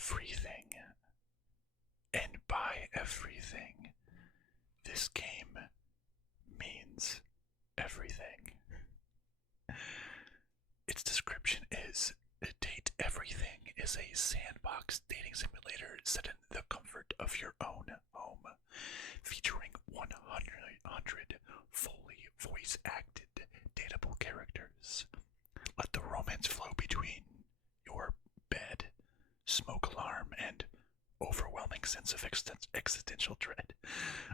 everything. And by everything, this game means everything. Its description is Date Everything is a sandbox dating simulator set in the comfort of your own home, featuring 100 fully voice-acted, dateable characters. Let the romance flow between your bed, smoke alarm, and overwhelming sense of existential dread.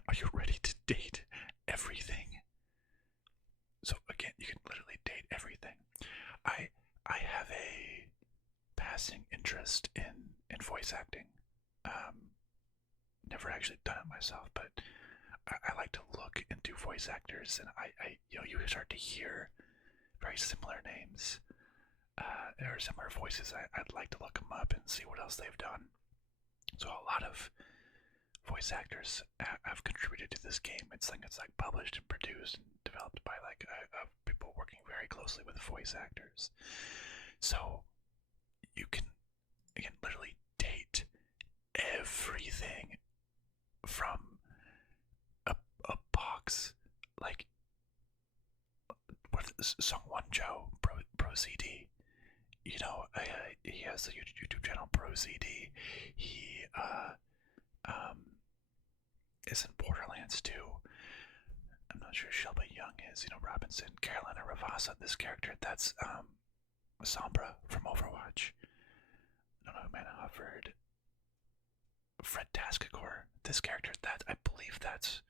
Are you ready to date everything? So again, you can literally date everything. I have a passing interest in voice acting. Never actually done it myself, but I like to look into voice actors, and you start to hear very similar names or similar voices. I'd like to look them up and see what else they've done. So a lot of voice actors have contributed to this game. It's like published and produced and developed by people working very closely with voice actors. So you can literally date everything from a box like with Song One Joe Pro CD. He has a YouTube channel, Pro CD. He is in Borderlands 2. I'm not sure Shelby Young is. Robinson, Carolina Ravassa. This character, that's Sombra from Overwatch. I don't know, Mana Hufford. Fred Taskcore. This character, I believe that's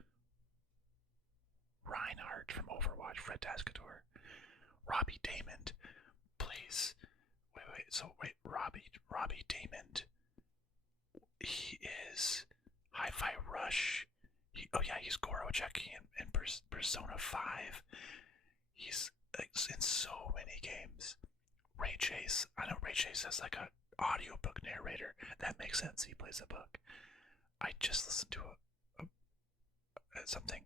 Reinhardt from Overwatch. Fred Taskador. Robbie Damon. Please. Wait. Robbie Damon. He is Hi-Fi Rush. He's Gorocheki in Persona 5. He's in so many games. Ray Chase. I know Ray Chase has like an audiobook narrator. That makes sense. He plays a book. I just listened to something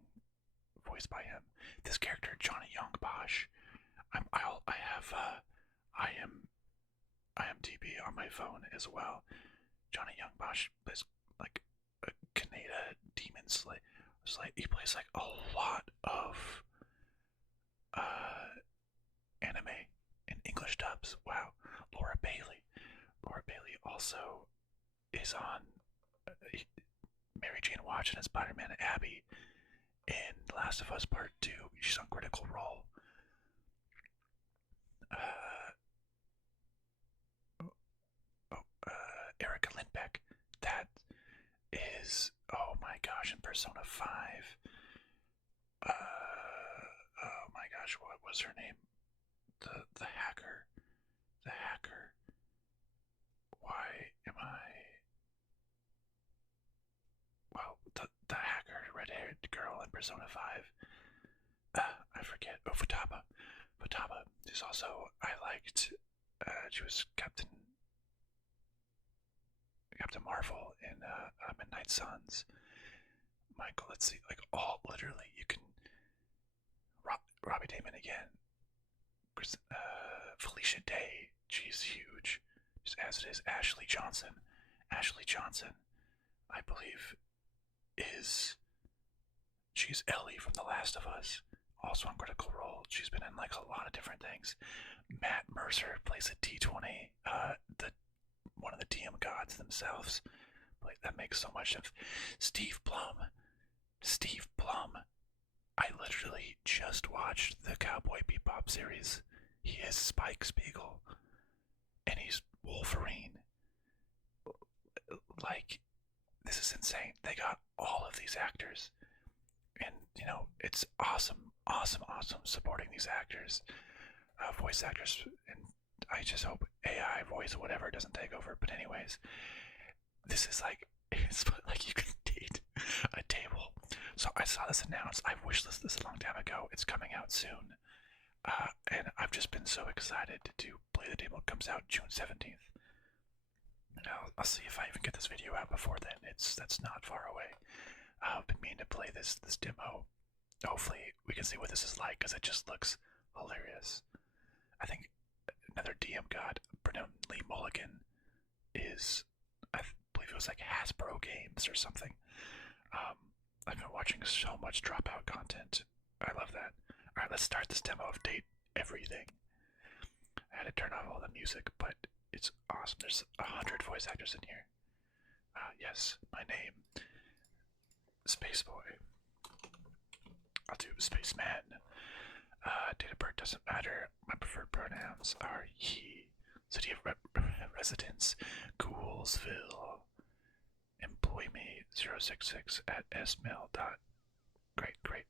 voiced by him. This character, Johnny Young Bosch. I have IMDb on my phone as well. Johnny Young Bosch plays like a Kaneda demon slayer. He plays like a lot of anime in English dubs. Wow. Laura Bailey. Laura Bailey also is on Mary Jane Watson and Spider-Man Abby in Last of Us Part 2. She's on Critical Role. Erica Lindbeck. That is, oh my gosh, in Persona 5. Oh my gosh, what was her name? The hacker. The hacker. Why am I... Well, the hacker, red-haired girl in Persona 5. I forget. Oh, Futaba. Futaba is also, I liked, she was Captain Marvel in Midnight Suns. Michael, let's see, literally, you can, Robbie Damon again, Felicia Day, she's huge, just as it is Ashley Johnson. Ashley Johnson, I believe, she's Ellie from The Last of Us, also on Critical Role. She's been in like a lot of different things. Matt Mercer plays a D20, one of the DM gods themselves. Like, that makes so much sense. Steve Blum. I literally just watched the Cowboy Bebop series. He is Spike Spiegel, and he's Wolverine. Like, this is insane. They got all of these actors, and it's awesome supporting these actors, voice actors, and I just hope AI voice or whatever doesn't take over. But anyways, this is it's like you can date a table. So I saw this announced. I wishlisted this a long time ago. It's coming out soon, and I've just been so excited to play the demo. It comes out June 17th. I'll see if I even get this video out before then. That's not far away. I've been meaning to play this demo. Hopefully we can see what this is like, because it just looks hilarious. I think another DM god, Brennan Lee Mulligan, is was like Hasbro Games or something. I've been watching so much Dropout content. I love that. Alright, let's start this demo of Date Everything. I had to turn off all the music, but it's awesome. There's 100 voice actors in here. Yes, my name, Space Boy. I'll do Spaceman. Date of birth doesn't matter. My preferred pronouns are he. City of residence, Goulsville. Employ me 066 at smail. Great.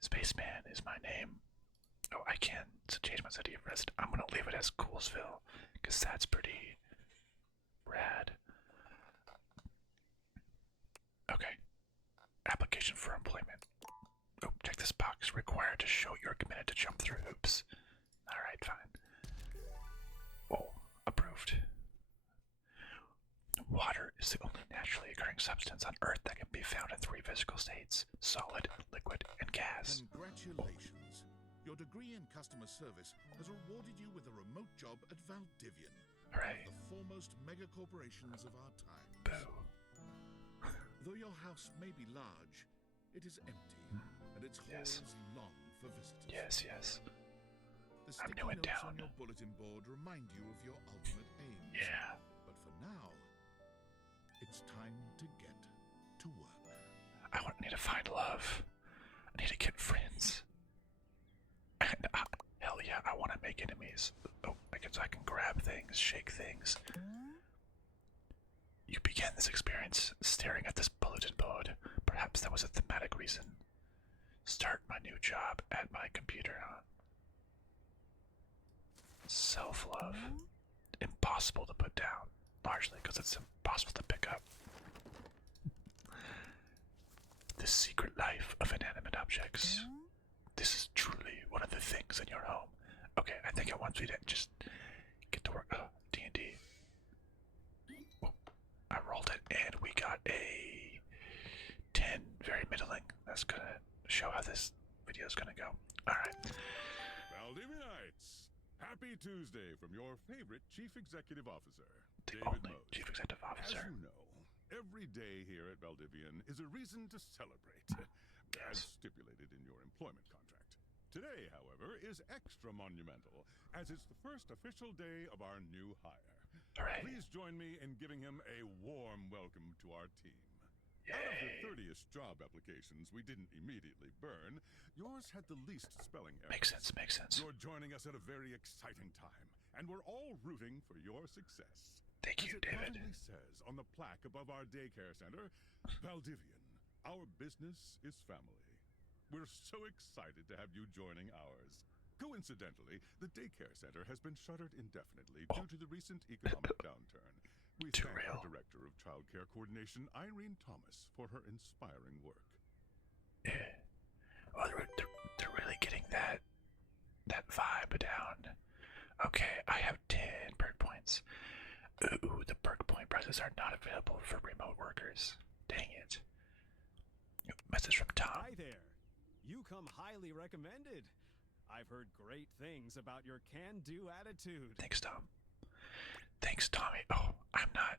Spaceman is my name. Oh, I can change my city of residence. I'm gonna leave it as Goulsville because that's pretty rad. Okay. Application for employment. Oh, check this box. Required to show you're committed to jump through hoops. Alright, fine. Oh, approved. Water is the only naturally occurring substance on Earth that can be found in 3 physical states: solid, liquid, and gas. Congratulations. Your degree in customer service has rewarded you with a remote job at Valdivian, Hooray. the foremost mega corporations of our time. Boo. Though your house may be large, it is empty, and its halls long for visitors. Yes. The I'm sticky new in notes town. on your bulletin board remind you of your ultimate aims. Yeah. But for now, it's time to get to work. I need to find love. I need to get friends. And hell yeah, I want to make enemies. Oh, I can grab things, shake things. You begin this experience staring at this bulletin board. Perhaps that was a thematic reason. Start my new job at my computer, huh? Self-love. Impossible to put down. Largely because it's impossible to pick up. The secret life of inanimate objects. This is truly one of the things in your home. Okay, I think it wants me to just get to work. D&D. I rolled it and we got a 10, very middling. That's gonna show how this video is gonna go. Alright. Valdivianites, happy Tuesday from your favorite Chief Executive Officer, The David only Mose. Chief Executive Officer. As you know, every day here at Valdivian is a reason to celebrate, as stipulated in your employment contract. Today, however, is extra monumental, as it's the first official day of our new hire. Hooray. Please join me in giving him a warm welcome to our team. Yay. Out of the 30ish job applications we didn't immediately burn, yours had the least spelling errors. Makes sense. You're joining us at a very exciting time, and we're all rooting for your success. Thank you, As it David. proudly says on the plaque above our daycare center, Valdivian, our business is family. We're so excited to have you joining ours. Coincidentally, the daycare center has been shuttered indefinitely due to the recent economic downturn. We thank our Director of Child Care Coordination, Irene Thomas, for her inspiring work. Yeah. Oh, they're really getting that vibe down. Okay, I have 10 perk points. Ooh, the perk point prices are not available for remote workers. Dang it. Message from Tom. Hi there. You come highly recommended. I've heard great things about your can-do attitude. Thanks, Tom. Thanks, Tommy. Oh, I'm not.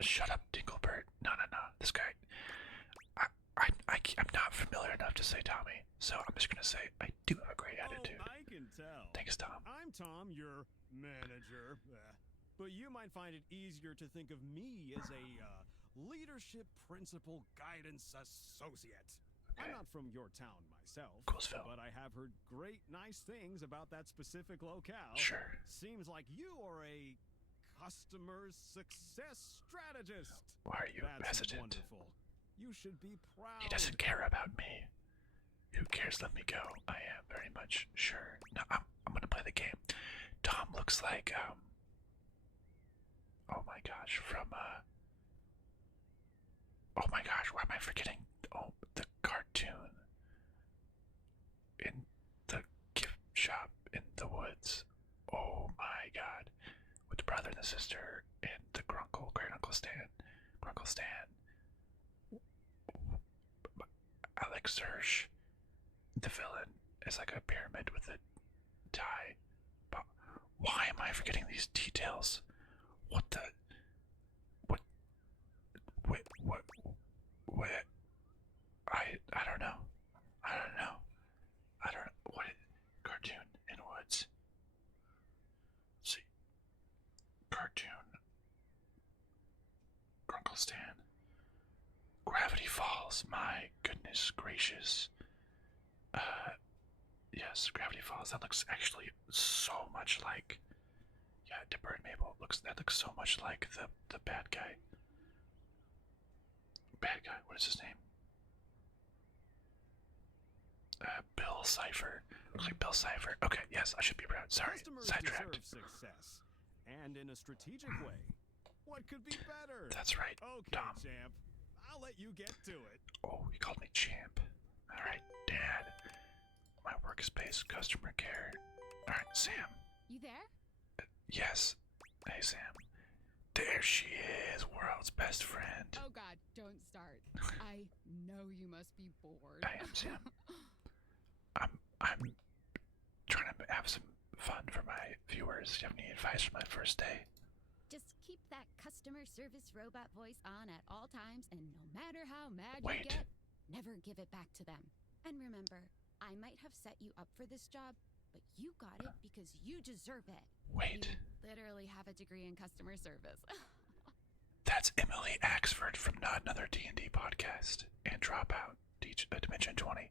Shut up, Dinglebert. No. This guy. I'm not familiar enough to say Tommy, so I'm just gonna say I do have a great attitude. Oh, I can tell. Thanks, Tom. I'm Tom, your manager. But you might find it easier to think of me as a leadership principal guidance associate. Okay. I'm not from your town myself, Coolsville. but I have heard great nice things about that specific locale. Sure. Seems like you are a customer success strategist. Why are you That's hesitant? wonderful. You should be proud. He doesn't care about me. Who cares? Let me go. I am very much sure. No, I'm gonna play the game. Tom looks like oh my gosh, from oh my gosh, why am I forgetting? Oh, the cartoon in the gift shop in the woods. Oh my god, with the brother and the sister and the grunkle, great uncle Stan, Grunkle Stan. Alex Hirsch, the villain, is like a pyramid with a tie. But why am I forgetting these details? What? Stan. Gravity Falls. My goodness gracious. Yes, Gravity Falls. That looks actually so much like. Yeah, Dipper and Mabel. That looks so much like the bad guy. Bad guy. What is his name? Bill Cipher. Looks like Bill Cipher. Okay, yes, I should be proud. Sorry, Customers sidetracked. deserve success, and in a strategic way. What could be better? That's right, Okay, Tom. champ. I'll let you get to it. Oh, he called me champ. Alright, Dad. My workspace, customer care. Alright, Sam. You there? Yes. Hey, Sam. There she is, world's best friend. Oh god, don't start. I know you must be bored. I am, Sam. I'm trying to have some fun for my viewers. Do you have any advice for my first day? Just keep that customer service robot voice on at all times, and no matter how mad Wait. you get, never give it back to them. And remember, I might have set you up for this job, but you got it because you deserve it. Wait. You literally have a degree in customer service. That's Emily Axford from Not Another D&D podcast and Dropout, Dimension 20.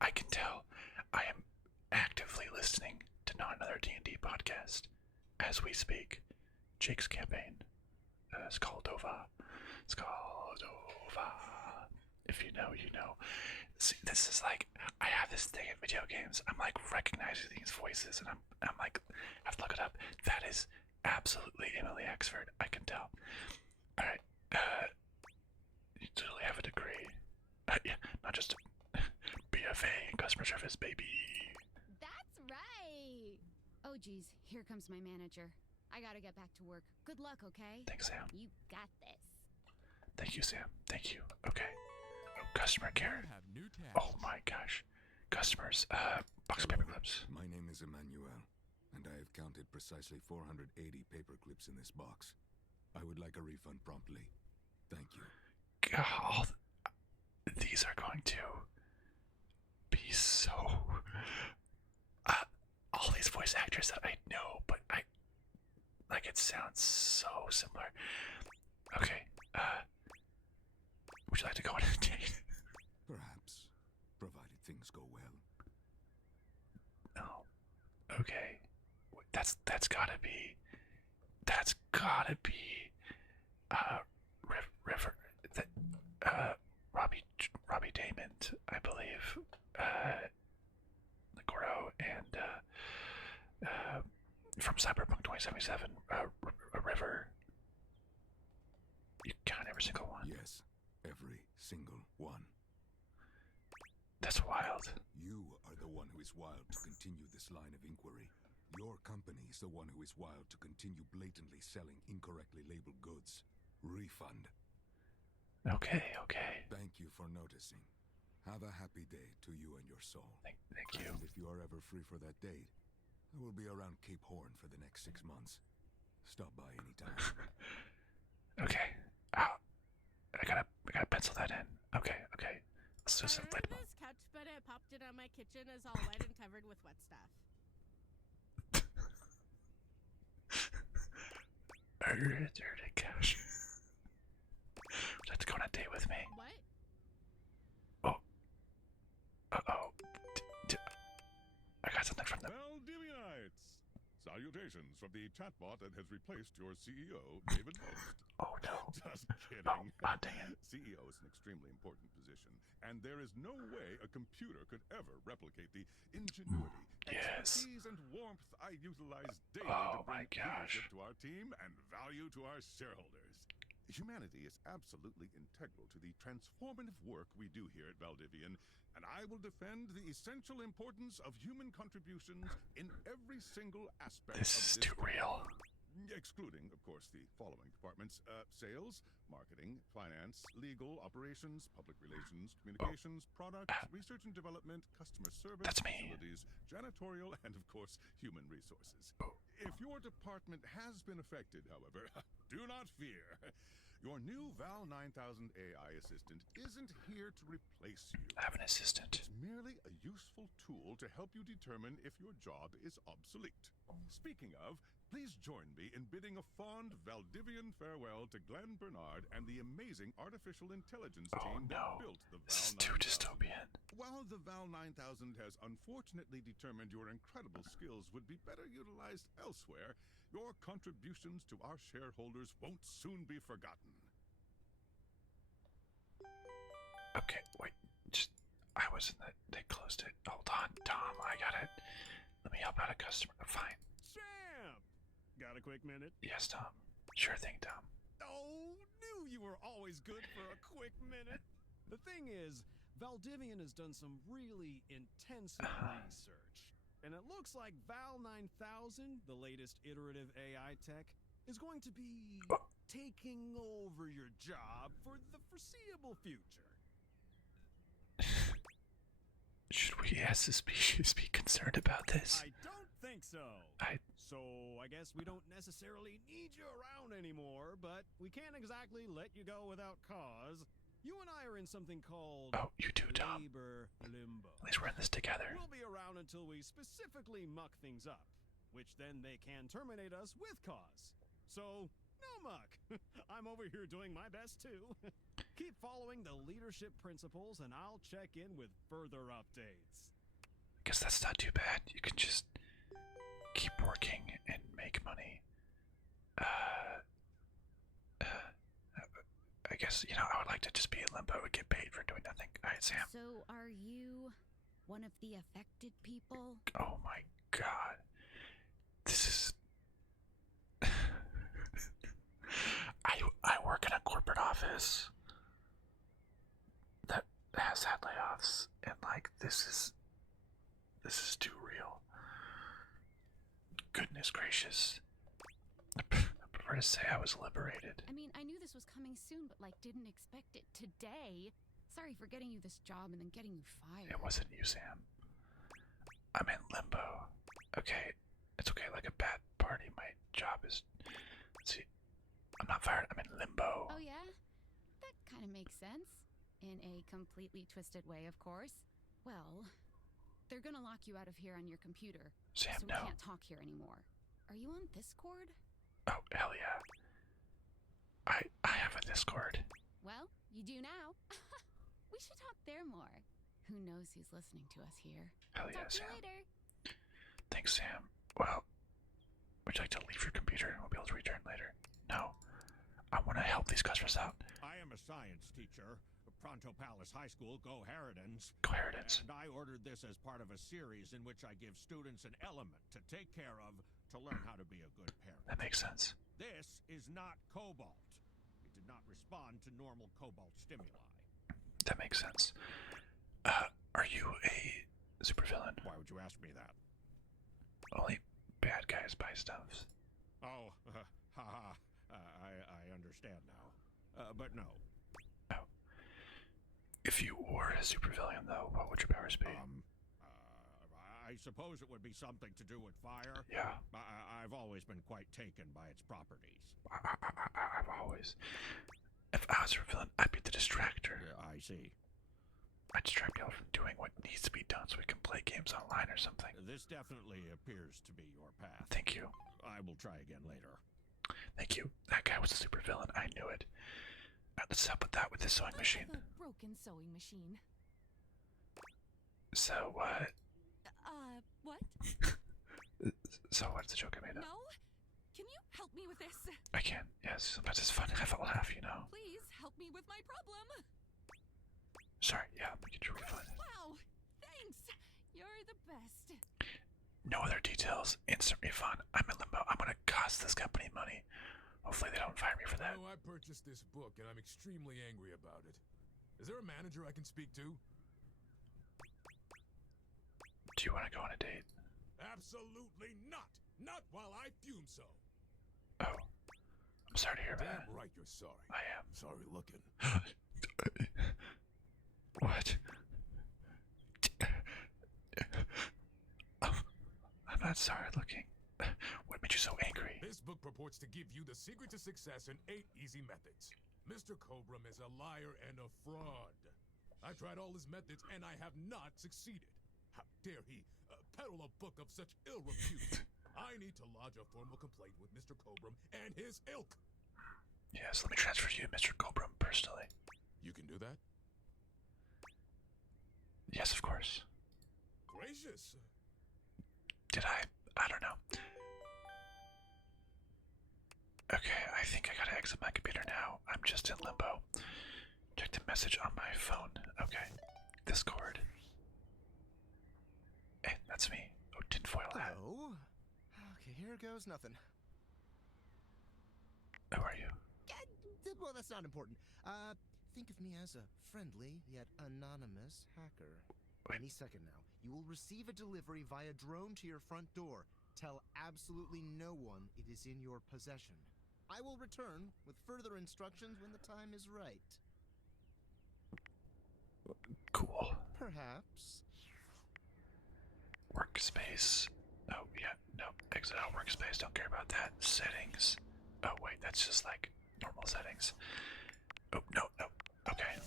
I can tell I am actively listening to Not Another D&D podcast as we speak. Jake's campaign. Skaldova. If you know, you know. See, this is like, I have this thing in video games. I'm like recognizing these voices, and I'm like, I have to look it up. That is absolutely Emily Axford. I can tell. All right. You totally have a degree. Yeah, not just a BFA in customer service, baby. That's right! Oh geez, here comes my manager. I gotta get back to work. Good luck, okay? Thanks, Sam. You got this. Thank you, Sam. Thank you. Okay. Oh, customer care. Have new tasks. Oh my gosh. Customers. Box of paper clips. My name is Emmanuel, and I have counted precisely 480 paper clips in this box. I would like a refund promptly. Thank you. God, these are going to be so. All these voice actors that I know, but it sounds so similar. Okay. Would you like to go on a date? Perhaps, provided things go well. Oh. Okay. That's gotta be. River. Robbie Damon, I believe. Gordo and from Cyberpunk 2077. River. You count every single one. Yes, every single one. That's wild. You are the one who is wild to continue this line of inquiry. Your company is the one who is wild to continue blatantly selling incorrectly labeled goods. Refund. Okay. Thank you for noticing. Have a happy day to you and your soul. Thank you. And if you are ever free for that date, I will be around Cape Horn for the next 6 months. Stop by anytime. Okay. I gotta pencil that in. Okay. Let's do some I ordered inflatable. this couch, but I popped it on my kitchen as all wet and covered with wet stuff. Dirty cash. Would you like to go on a date with me? What? Uh-oh. I got something from the... Valdivianites! Salutations from the chatbot that has replaced your CEO, David Post. Oh, no. Just kidding. Oh, dang it. CEO is an extremely important position, and there is no way a computer could ever replicate the ingenuity, Yes. expertise, and warmth I utilize daily Oh, to my bring gosh. leadership to our team and value to our shareholders. Humanity is absolutely integral to the transformative work we do here at Valdivian, and I will defend the essential importance of human contributions in every single aspect This of is this too real. excluding, of course, the following departments: sales, marketing, finance, legal, operations, public relations, communications, product, research and development, customer service, That's me. facilities, janitorial, and, of course, human resources. If your department has been affected, however, do not fear. Your new Val 9000 AI assistant isn't here to replace you. I have an assistant. It's merely a useful tool to help you determine if your job is obsolete. Speaking of, Please join me in bidding a fond Valdivian farewell to Glenn Bernard and the amazing artificial intelligence team that built the This is Val too 9000. dystopian. While the Val 9000 has unfortunately determined your incredible skills would be better utilized elsewhere, your contributions to our shareholders won't soon be forgotten. Okay, wait. I was in the. They closed it. Hold on, Tom. I got it. Let me help out a customer. Fine. Champ! Got a quick minute? Yes, Tom. Sure thing, Tom. Oh, knew you were always good for a quick minute. The thing is, Valdivian has done some really intensive research. And it looks like Val 9000, the latest iterative AI tech, is going to be taking over your job for the foreseeable future. Should we, as a species, be concerned about this? I don't think so. So I guess we don't necessarily need you around anymore, but we can't exactly let you go without cause. You and I are in something called you do, Tom. labor limbo. At least we're in this together. We'll be around until we specifically muck things up, which then they can terminate us with cause. So, no muck. I'm over here doing my best too. Keep following the leadership principles and I'll check in with further updates. I guess that's not too bad. You can just keep working and make money. I guess, you know, I would like to just be in limbo and get paid for doing nothing. Alright, Sam. So, are you one of the affected people? Oh my god. This is... I work in a corporate office that has had layoffs, and like, this is too real. Goodness gracious. I prefer to say I was liberated. I mean, I knew this was coming soon, but like didn't expect it today. Sorry for getting you this job and then getting you fired. It wasn't you, Sam. I'm in limbo. Okay, it's okay, like a bad party. My job is... Let's see. I'm not fired, I'm in limbo. Oh yeah? That kind of makes sense. In a completely twisted way, of course. Well, they're gonna lock you out of here on your computer. Sam, so we can't talk here anymore. Are you on Discord? Oh, hell yeah. I have a Discord. Well, you do now. We should talk there more. Who knows who's listening to us here. Hell yeah, Talk to you Sam. later. Thanks, Sam. Well, would you like to leave your computer and we'll be able to return later? No. I want to help these customers out. I am a science teacher. Pronto Palace High School, Go Harridans. Go Harridans. And I ordered this as part of a series in which I give students an element to take care of to learn how to be a good parent. That makes sense. This is not cobalt. It did not respond to normal cobalt stimuli. That makes sense. Are you a supervillain? Why would you ask me that? Only bad guys buy stuff. Oh, haha. I understand now. But no. Oh. If you were a supervillain, though, what would your powers be? I suppose it would be something to do with fire. Yeah. I've always been quite taken by its properties. I've always... If I was a villain, I'd be the distractor. I see. I'd distract people from doing what needs to be done so we can play games online or something. This definitely appears to be your path. Thank you. I will try again later. Thank you. That guy was a supervillain. I knew it. Let's help with that with the sewing machine. I have a broken sewing machine. So what? What? So what's the joke I made up? No? Can you help me with this? I can, yes. Sometimes it's fun to have a laugh, you know. Please help me with my problem. Sorry, yeah, I'm gonna get your refund. Wow, thanks. You're the best. No other details. Instant refund. I'm in limbo. I'm gonna cost this company money. Hopefully they don't fire me for that. Oh, I purchased this book and I'm extremely angry about it. Is there a manager I can speak to? Do you want to go on a date? Absolutely not! Not while I fume so! Oh. I'm sorry to hear about Damn that. right you're sorry. I am. Sorry looking. What? I'm not sorry looking. What made you so angry? This book purports to give you the secret to success in 8 easy methods. Mr. Cobram is a liar and a fraud. I've tried all his methods and I have not succeeded. How dare he peddle a book of such ill repute? I need to lodge a formal complaint with Mr. Cobram and his ilk. Yes, let me transfer you, Mr. Cobram, personally. You can do that? Yes, of course. Gracious. Did I? I don't know. Okay, I think I gotta exit my computer now. I'm just in limbo. Check the message on my phone. Okay. Discord. Hey, that's me. Oh, tinfoil hat. Hello. Okay, here goes nothing. Who are you? Well, that's not important. Think of me as a friendly yet anonymous hacker. Wait. Any second now, you will receive a delivery via drone to your front door. Tell absolutely no one it is in your possession. I will return with further instructions when the time is right. Cool. Perhaps. Workspace. Oh, yeah. No. Exit out workspace. Don't care about that. Settings. Oh, wait. That's just like normal settings. Oh, no. No. Okay.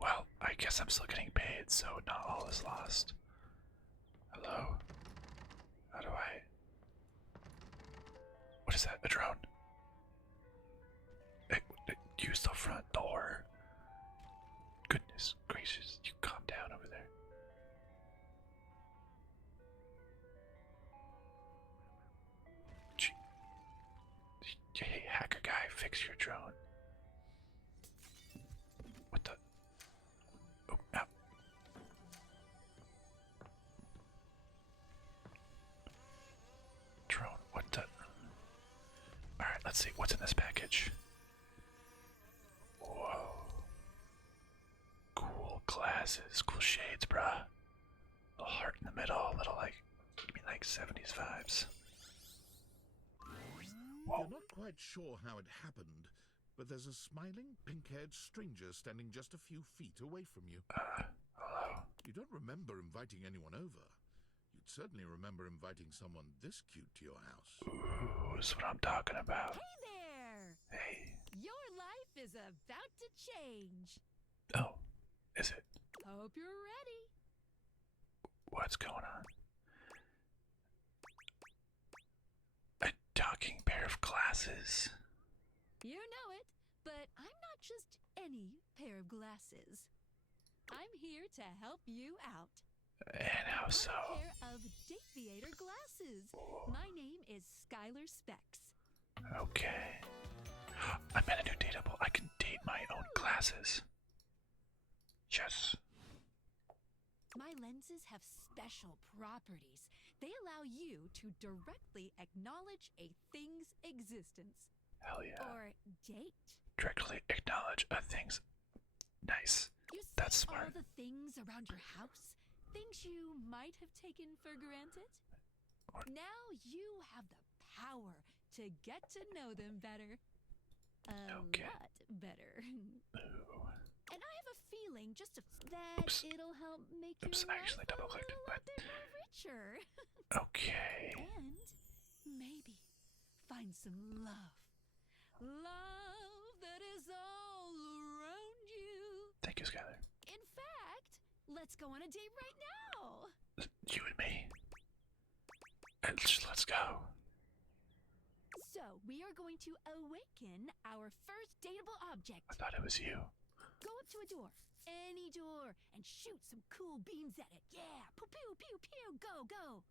Well, I guess I'm still getting paid, so not all is lost. Hello? How do I... What is that? A drone? Hey, use the front door. Goodness gracious, you calm down over there. Hey, hacker guy, fix your drone. What the? Oh, no. Drone, what the? Alright, let's see, what's in this package? Whoa. Cool glasses, cool shades, bruh. Little heart in the middle, little like, give me like 70s vibes. Whoa. You're not quite sure how it happened, but there's a smiling, pink-haired stranger standing just a few feet away from you. Hello? You don't remember inviting anyone over. You'd certainly remember inviting someone this cute to your house. Ooh, that's what I'm talking about. Hey there! Hey. Your life is about to change. Oh, is it? Hope you're ready. What's going on? A talking pair of glasses. You know it, but I'm not just any pair of glasses. I'm here to help you out. And how so? I'm a pair of Dateator glasses. My name is Skylar Specs. Okay. I met a new dateable. I can date my own glasses. Yes. My lenses have special properties. They allow you to directly acknowledge a thing's existence. Hell yeah. Or date. Directly acknowledge a thing's... Nice. You see That's smart. all the things around your house? Things you might have taken for granted? What? Now you have the power to get to know them better. A Okay. lot better. Ooh. And I have a feeling just that Oops. it'll help make Oops, your I life actually double-clicked it, a but- little bit more richer. Okay. And maybe find some love. Love that is all around you. Thank you, Skylar. In fact, let's go on a date right now. You and me. Let's go. So, we are going to awaken our first dateable object. I thought it was you. Go up to a door, any door, and shoot some cool beams at it. Yeah, pew pew pew pew, go go.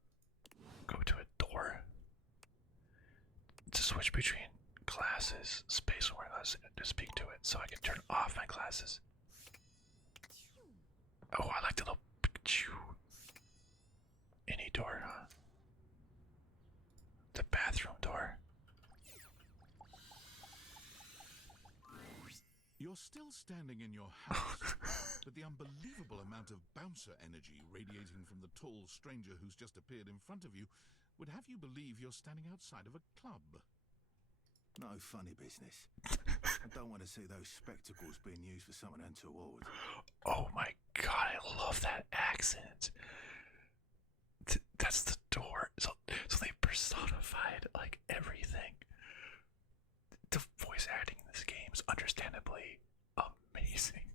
Go to a door. To switch between glasses, space or glasses, to speak to it, so I can turn off my glasses. Oh, I like the little Pikachu. Any door, huh? The bathroom door. You're still standing in your house, but the unbelievable amount of bouncer energy radiating from the tall stranger who's just appeared in front of you would have you believe you're standing outside of a club. No funny business. I don't want to see those spectacles being used for something untoward. Oh my god, I love that accent. That's the door. So they personified like everything. The voice acting in this game is understandably amazing.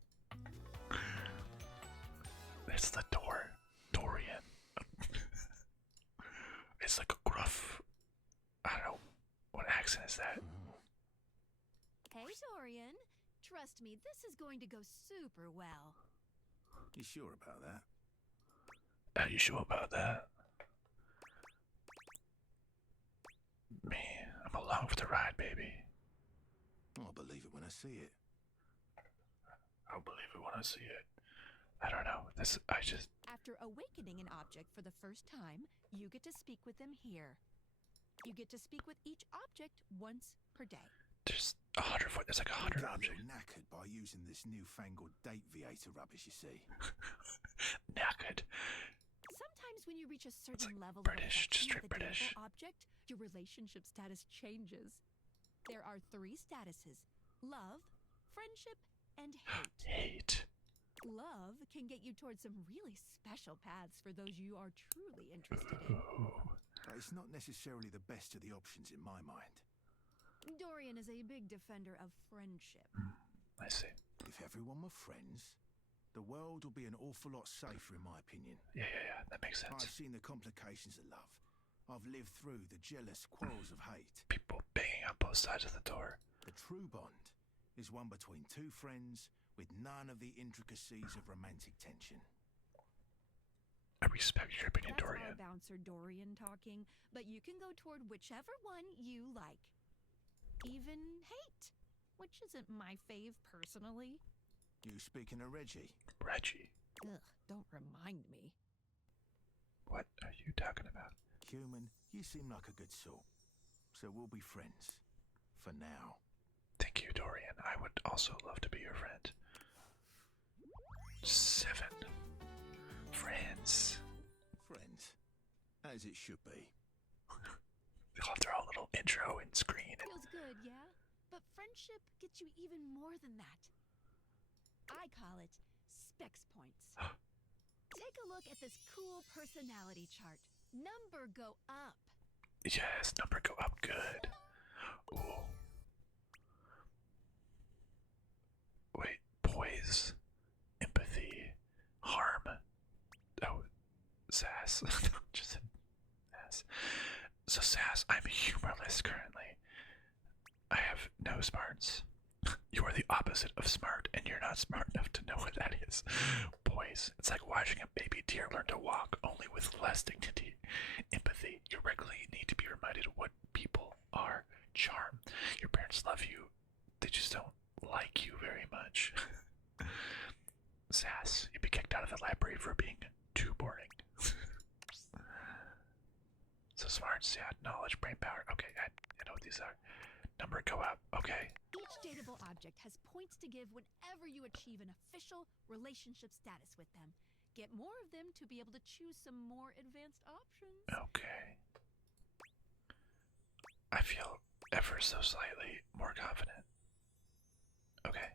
It's the door. Dorian. Hey, Dorian. Trust me, this is going to go super well. You sure about that? Are you sure about that? Me, I'm along for the ride, baby. I'll believe it when I see it. I'll believe it when I see it. I don't know. After awakening an object for the first time, you get to speak with them here. You get to speak with each object once per day. There's 100 foot. There's like 100 I'm objects. knackered by using this newfangled date viator rubbish, you see. Knackered. Sometimes when you reach a certain level British, of just affection straight with a British. dateable object, your relationship status changes. There are 3 statuses: love, friendship, and hate. Hate. Love can get you towards some really special paths for those you are truly interested in. But it's not necessarily the best of the options in my mind. Dorian is a big defender of friendship. I see. If everyone were friends, the world would be an awful lot safer, in my opinion. Yeah. That makes sense. I've seen the complications of love. I've lived through the jealous quarrels of hate. People banging on both sides of the door. The true bond is one between 2 friends with none of the intricacies of romantic tension. I respect your opinion, That's Dorian. our bouncer Dorian talking, but you can go toward whichever one you like. Even hate, which isn't my fave personally. You speaking of Reggie? Reggie? Ugh, don't remind me. What are you talking about? Human, you seem like a good sort. So we'll be friends. For now. Thank you, Dorian. I would also love to be your friend. 7. Friends. Friends. As it should be. They'll have their own little intro and screen. Feels good, yeah? But friendship gets you even more than that. I call it specs points. Take a look at this cool personality chart. Number go up. Yes, number go up. Good. Ooh. Wait, poise, empathy, harm. Oh, sass. Just sass. So sass, I'm humorless currently. I have no smarts. You are the opposite of smart, and you're not smart enough to know what that is. Poise. It's like watching a baby deer learn to walk, only with less dignity. Empathy. You regularly need to be reminded of what people are. Charm. Your parents love you. They just don't like you very much. Sass. You'd be kicked out of the library for being too boring. So smarts, yeah, knowledge, brain power. Okay, I know what these are. Number go up. Okay. Each dateable object has points to give whenever you achieve an official relationship status with them. Get more of them to be able to choose some more advanced options. Okay. I feel ever so slightly more confident. Okay.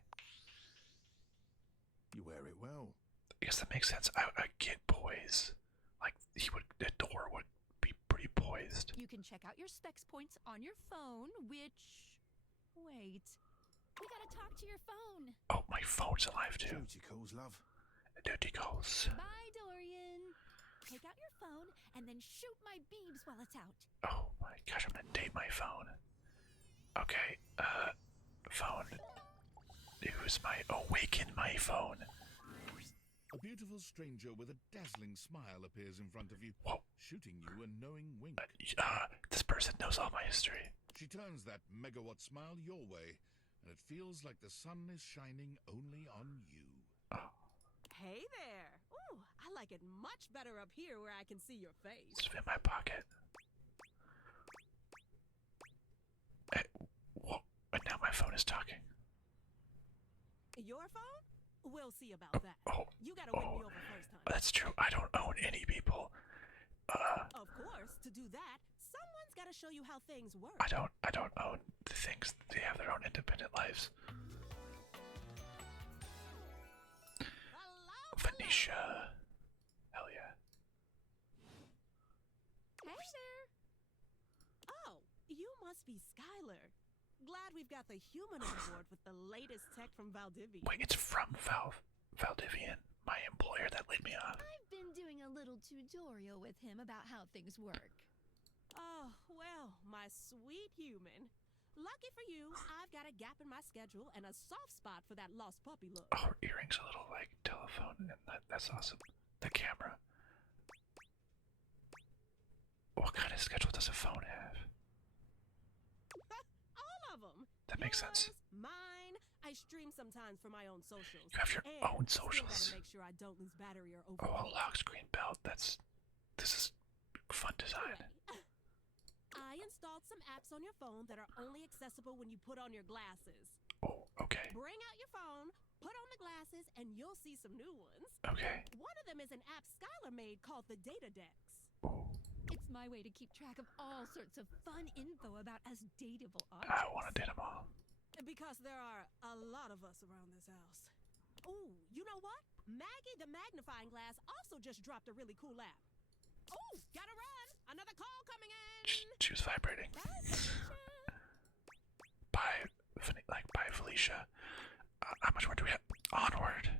You wear it well. I guess that makes sense. I get poise. Like, the door would be pretty poised. You can check out your specs points on your phone, which... Wait. We gotta talk to your phone. Oh, my phone's alive too. Duty calls, love. Duty calls. Bye, Dorian. Take out your phone and then shoot my beebs while it's out. Oh my gosh, I'm gonna date my phone. Okay, phone. Who's my awaken my phone? A beautiful stranger with a dazzling smile appears in front of you, Whoa. shooting you a knowing wink. This person knows all my history. She turns that megawatt smile your way, and it feels like the sun is shining only on you. Hey there. Ooh, I like it much better up here where I can see your face. It's in my pocket. Whoa, and now my phone is talking. Your phone? We'll see about that. You gotta win me over first, honey. That's true. I don't own any people. Of course, to do that, someone's gotta show you how things work. I don't own the things. They have their own independent lives. Venetia. Hell yeah. Hey there. Oh, you must be Skylar. Glad we've got the human on board with the latest tech from Valdivian. Wait, it's from Valdivian, my employer that laid me off. I've been doing a little tutorial with him about how things work. Oh, well, my sweet human. Lucky for you, I've got a gap in my schedule and a soft spot for that lost puppy look. Oh, her earrings a little like telephone, and that's awesome. The camera. What kind of schedule does a phone have? All of them. That makes sense. Mine. I stream sometimes for my own socials. You have your and own still socials. gotta make sure I don't lose battery or Oh, overheat. a lock screen belt. This is fun design. I installed some apps on your phone that are only accessible when you put on your glasses. Oh, okay. Bring out your phone, put on the glasses, and you'll see some new ones. Okay. One of them is an app Skylar made called the Data Dex. Oh. It's my way to keep track of all sorts of fun info about us dateable objects. I want to date them all. Because there are a lot of us around this house. Ooh, you know what? Maggie the magnifying glass also just dropped a really cool app. Ooh, gotta run! Another call coming in! She was vibrating. Bye, bye, Felicia. How much more do we have? Onward.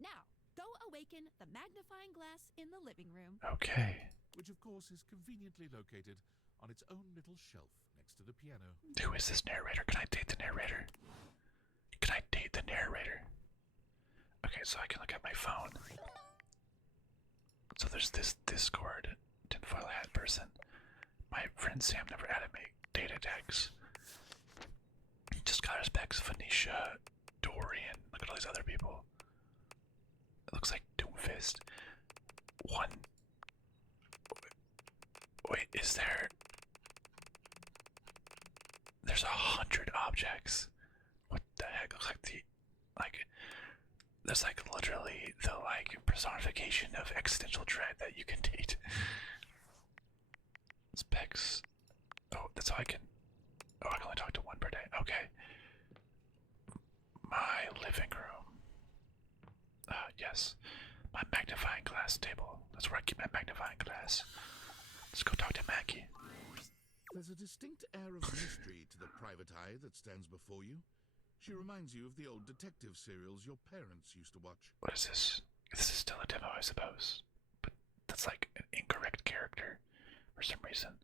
Now, go awaken the magnifying glass in the living room. Okay. Which, of course, is conveniently located on its own little shelf next to the piano. Who is this narrator? Can I date the narrator? Can I date the narrator? Okay, so I can look at my phone. So there's this Discord tinfoil hat person. My friend Sam never added me. Data decks. Just got respects. Phoenicia, Dorian. Look at all these other people. It looks like Doomfist. One. Wait, is there? There's 100 objects. What the heck? Looks like there's like literally the personification of existential dread that you can date. Specs. Oh, that's how I can. Oh, I can only talk to one per day. Okay. My living room. Yes. My magnifying glass table. That's where I keep my magnifying glass. Let's go talk to Maggie. There's a distinct air of mystery to the private eye that stands before you. She reminds you of the old detective serials your parents used to watch. What is this? This is still a demo, I suppose. But that's like an incorrect character for some reason.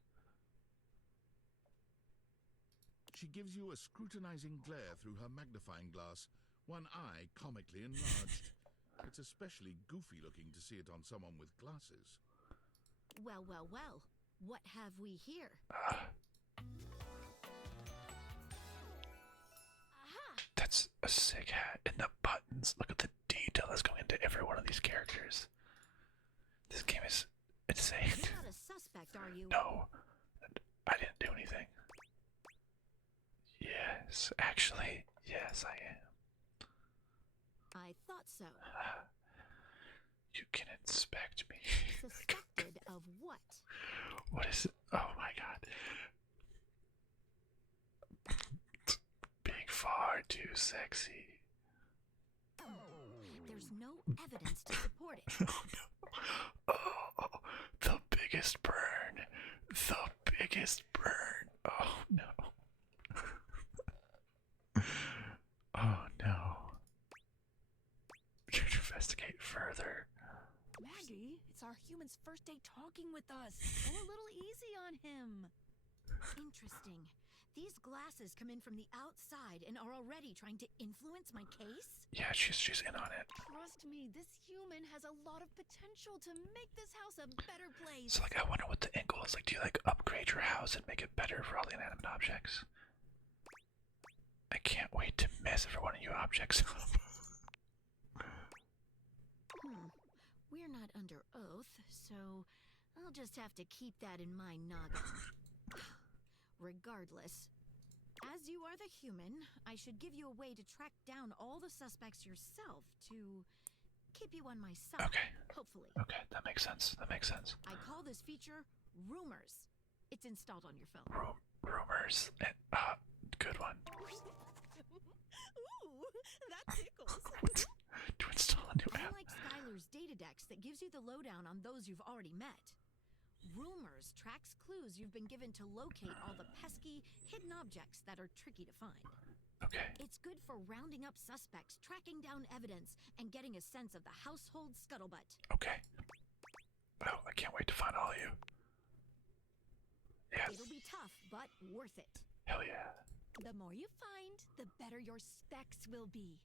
She gives you a scrutinizing glare through her magnifying glass, one eye comically enlarged. It's especially goofy looking to see it on someone with glasses. Well, well, well. What have we here? That's a sick hat. And the buttons. Look at the detail that's going into every one of these characters. This game is insane. You're not a suspect, are you? No. I didn't do anything. Yes, actually, yes, I am. I thought so. You can inspect me. Suspected of what? What is it? Oh my god. Being far too sexy. There's no evidence to support it. Oh no. Oh, the biggest burn. The biggest burn. Oh no. Oh no. You should investigate further. Maggie, it's our human's first day talking with us. Go a little easy on him. Interesting. These glasses come in from the outside and are already trying to influence my case? Yeah, she's in on it. Trust me, this human has a lot of potential to make this house a better place. So I wonder what the angle is. Do you upgrade your house and make it better for all the inanimate objects? I can't wait to mess every one of you objects up. We're not under oath, so I'll just have to keep that in my noggin. Regardless, as you are the human, I should give you a way to track down all the suspects yourself to keep you on my side. Okay. Hopefully. Okay, that makes sense. That makes sense. I call this feature Rumors. It's installed on your phone. Rumors. Good one. Ooh, that tickles. To install a new app. Unlike Skylar's data dex that gives you the lowdown on those you've already met, Rumors tracks clues you've been given to locate all the pesky, hidden objects that are tricky to find. Okay. It's good for rounding up suspects, tracking down evidence, and getting a sense of the household scuttlebutt. Okay. Well, I can't wait to find all of you. Yes. It'll be tough, but worth it. Hell yeah. The more you find, the better your specs will be.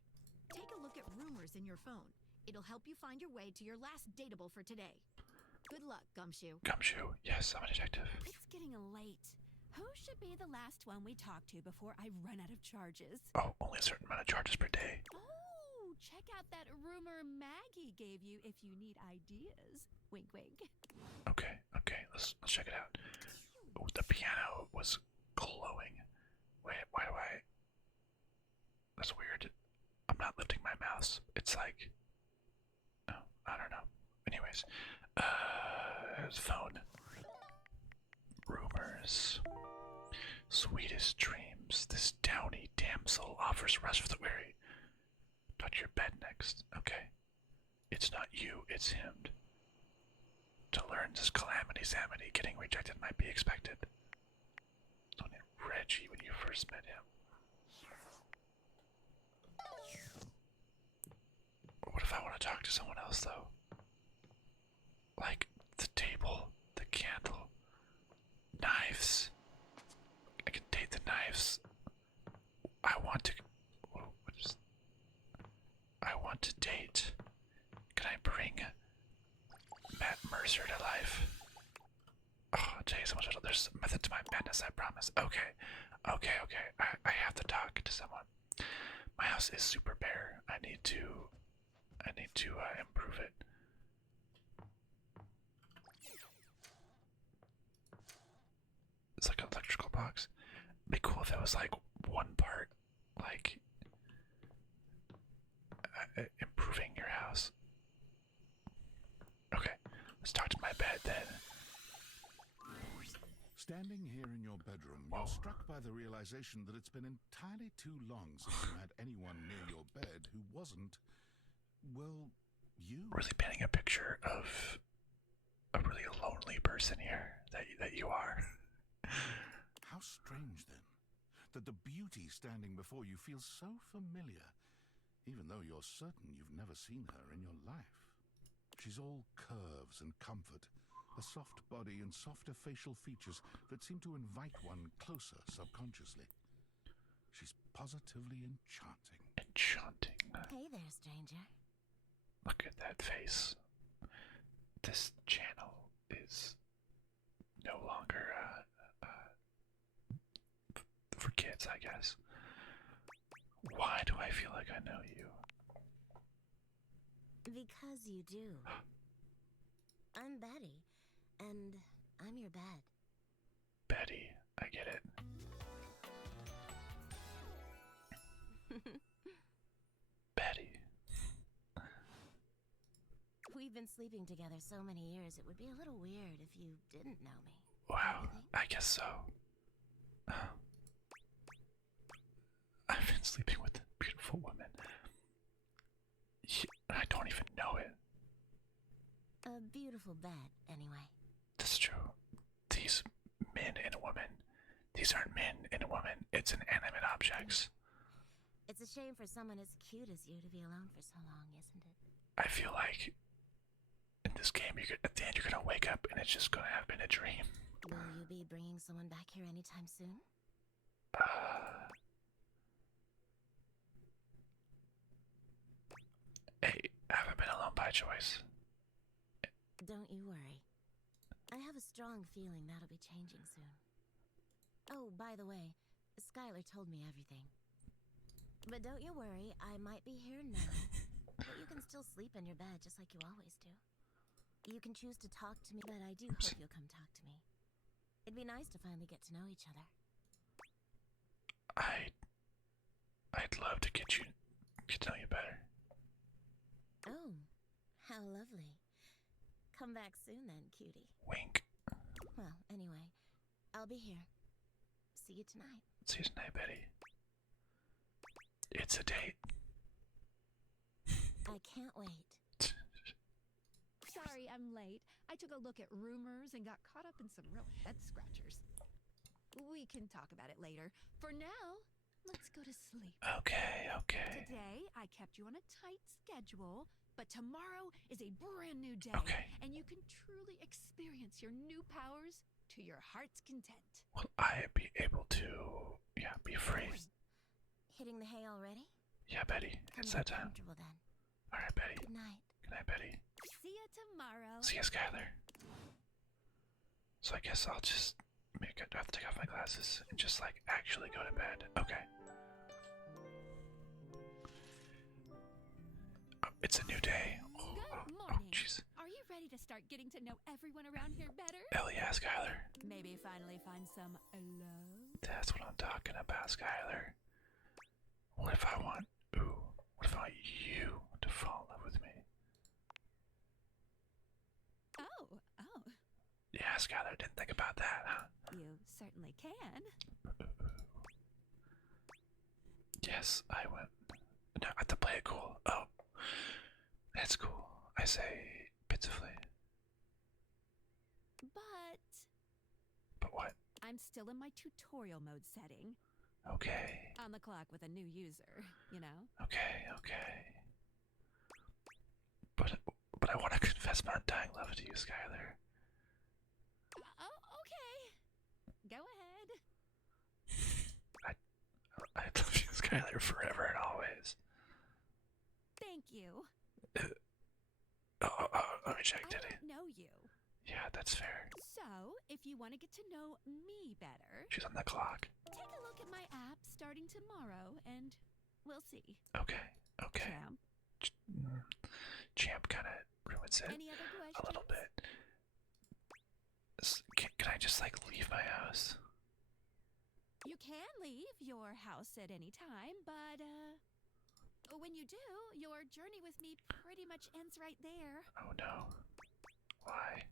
Take a look at rumors in your phone. It'll help you find your way to your last dateable for today. Good luck, Gumshoe. Gumshoe. Yes, I'm a detective. It's getting late. Who should be the last one we talk to before I run out of charges? Oh, only a certain amount of charges per day. Oh, check out that rumor Maggie gave you if you need ideas. Wink, wink. Okay, let's check it out. Oh, the piano was glowing. Wait, why do I? That's weird. I'm not lifting my mouse. It's like, oh, I don't know. Anyways, phone. Rumors. Sweetest dreams. This downy damsel offers rest for the weary. Touch your bed next. Okay. It's not you, it's him. To learn this calamity samity, getting rejected might be expected. Don't hit Reggie when you first met him. What if I want to talk to someone else, though? Like the table, the candle, knives. I can date the knives. I want to. I want to date. Can I bring Matt Mercer to life? Oh, I'll tell you so much. There's a method to my madness, I promise. Okay. I have to talk to someone. My house is super bare. I need to improve it. It's like an electrical box. It'd be cool if it was like one part, like improving your house. Okay, let's talk to my bed then. Standing here in your bedroom, you're struck by the realization that it's been entirely too long since you had anyone near your bed who wasn't, well, you. Really painting a picture of a really lonely person here that you are. How strange then, that the beauty standing before you feels so familiar, even though you're certain you've never seen her in your life. She's all curves and comfort, a soft body and softer facial features that seem to invite one closer subconsciously. She's positively enchanting. Enchanting. Hey there, stranger. Look at that face. This channel is no longer for kids, I guess. Why do I feel like I know you? Because you do. I'm Betty, and I'm your bed. Betty, I get it. Betty. We've been sleeping together so many years, it would be a little weird if you didn't know me. Wow, I guess so. I've been sleeping with a beautiful woman. I don't even know it. A beautiful bed, anyway. That's true. These men and a woman. These aren't men and a woman. It's inanimate objects. It's a shame for someone as cute as you to be alone for so long, isn't it? I feel like in this game, at the end, you're gonna wake up and it's just gonna have been a dream. Will you be bringing someone back here anytime soon? Hey, I haven't been alone by choice. Don't you worry. I have a strong feeling that'll be changing soon. Oh, by the way, Skylar told me everything. But don't you worry, I might be here now, but you can still sleep in your bed just like you always do. You can choose to talk to me, but I do hope you'll come talk to me. It'd be nice to finally get to know each other. I'd love to get to know you better. Oh, how lovely. Come back soon then, cutie. Wink. Well, anyway, I'll be here. See you tonight. See you tonight, Betty. It's a date. I can't wait. Sorry, I'm late. I took a look at rumors and got caught up in some real head scratchers. We can talk about it later. For now, let's go to sleep. Okay. Today, I kept you on a tight schedule But tomorrow is a brand new day, and you can truly experience your new powers to your heart's content. Will I be able to, be free? Hitting the hay already? Yeah, Betty. It's that time. Comfortable then. All right, Betty. Good night. Good night, Betty. See ya tomorrow. See ya, Skylar. So I guess I'll just I have to take off my glasses and just like actually go to bed. Okay. It's a new day. Good morning. Jeez. Are you ready to start getting to know everyone around here better? Hell yeah, Skylar. Maybe finally find some love? That's what I'm talking about, Skylar. What if I want you to fall in love with me? Oh. Yeah, Skylar, didn't think about that, huh? You certainly can. Yes, I went. No, I have to play it cool. Oh, that's cool. I say pitifully. But what? I'm still in my tutorial mode setting. Okay. On the clock with a new user, you know? Okay. But I want to confess my undying love to you, Skylar. Oh, okay. Go ahead. I love you, Skylar, forever and always. Thank you. Let me check, did I don't know you. Yeah, that's fair. So, if you want to get to know me better... She's on the clock. Take a look at my app starting tomorrow, and we'll see. Okay. Champ. Champ kind of ruins it Any other questions? a little bit. Can I just, like, leave my house? You can leave your house at any time, but, when you do, your journey with me pretty much ends right there. Oh, no. Why?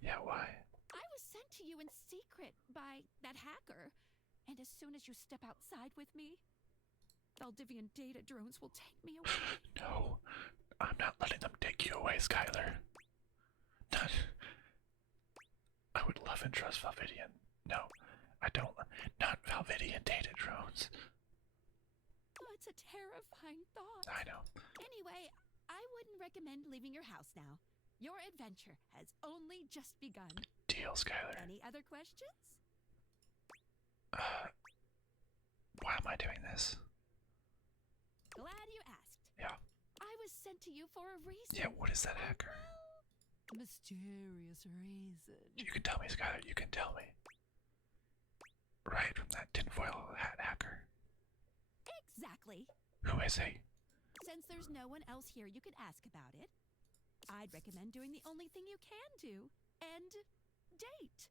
Yeah, why? I was sent to you in secret by that hacker, and as soon as you step outside with me, Valdivian data drones will take me away. No, I'm not letting them take you away, Skylar. I would love and trust Valvidian. No, I don't. Not Valvidian data drones. Oh, it's a terrifying thought. I know. Anyway, I wouldn't recommend leaving your house now. Your adventure has only just begun. Deal, Skylar. Any other questions? Why am I doing this? Glad you asked. Yeah. I was sent to you for a reason. Yeah, what is that hacker? Mysterious reason. You can tell me, Skylar, you can tell me. Right, from that tinfoil hat hacker. Exactly. Who is he? Since there's no one else here you could ask about it, I'd recommend doing the only thing you can do, and date.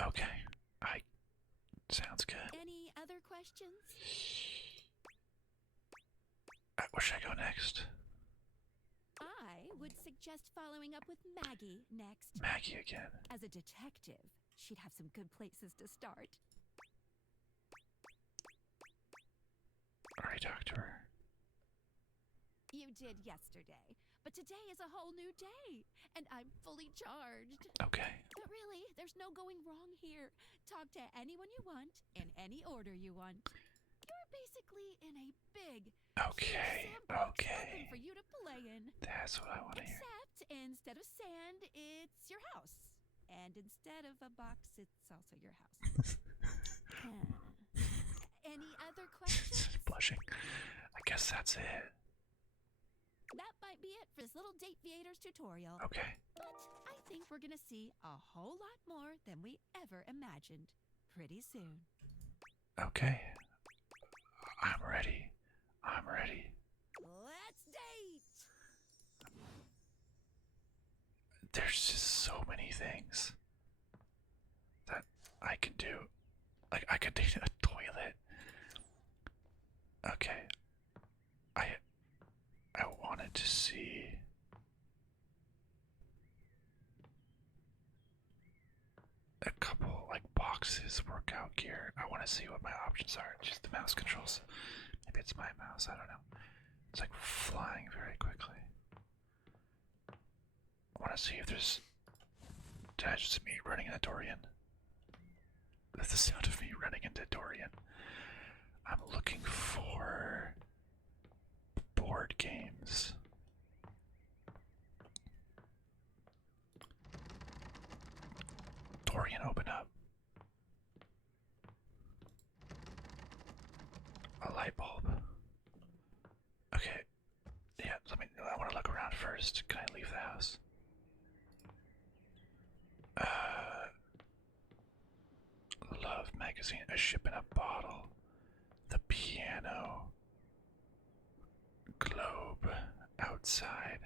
Okay, sounds good. Any other questions? Where should I go next? I would suggest following up with Maggie next. Maggie again. As a detective, she'd have some good places to start. Already talked to her. You did yesterday, but today is a whole new day, and I'm fully charged. Okay. But really, there's no going wrong here. Talk to anyone you want, in any order you want. You're basically in a big, Okay. open for you to play in. That's what I want to hear. Except instead of sand, it's your house. And instead of a box, it's also your house. Any other questions? Blushing. I guess that's it. That might be it for this little Date Theaters tutorial. Okay. But I think we're gonna see a whole lot more than we ever imagined pretty soon. Okay. I'm ready. Let's date! There's just so many things that I can do. Like, I could date a toilet. Okay. I wanted to see. A couple, like, boxes, workout gear. I want to see what my options are. Just the mouse controls. Maybe it's my mouse, I don't know. It's like flying very quickly. I want to see if there's. That's just me running into Dorian. That's the sound of me running into Dorian. I'm looking for games. Door can open up. A light bulb. Okay. Yeah, I want to look around first. Can I leave the house? Love magazine, a ship in a bottle, the piano, globe outside,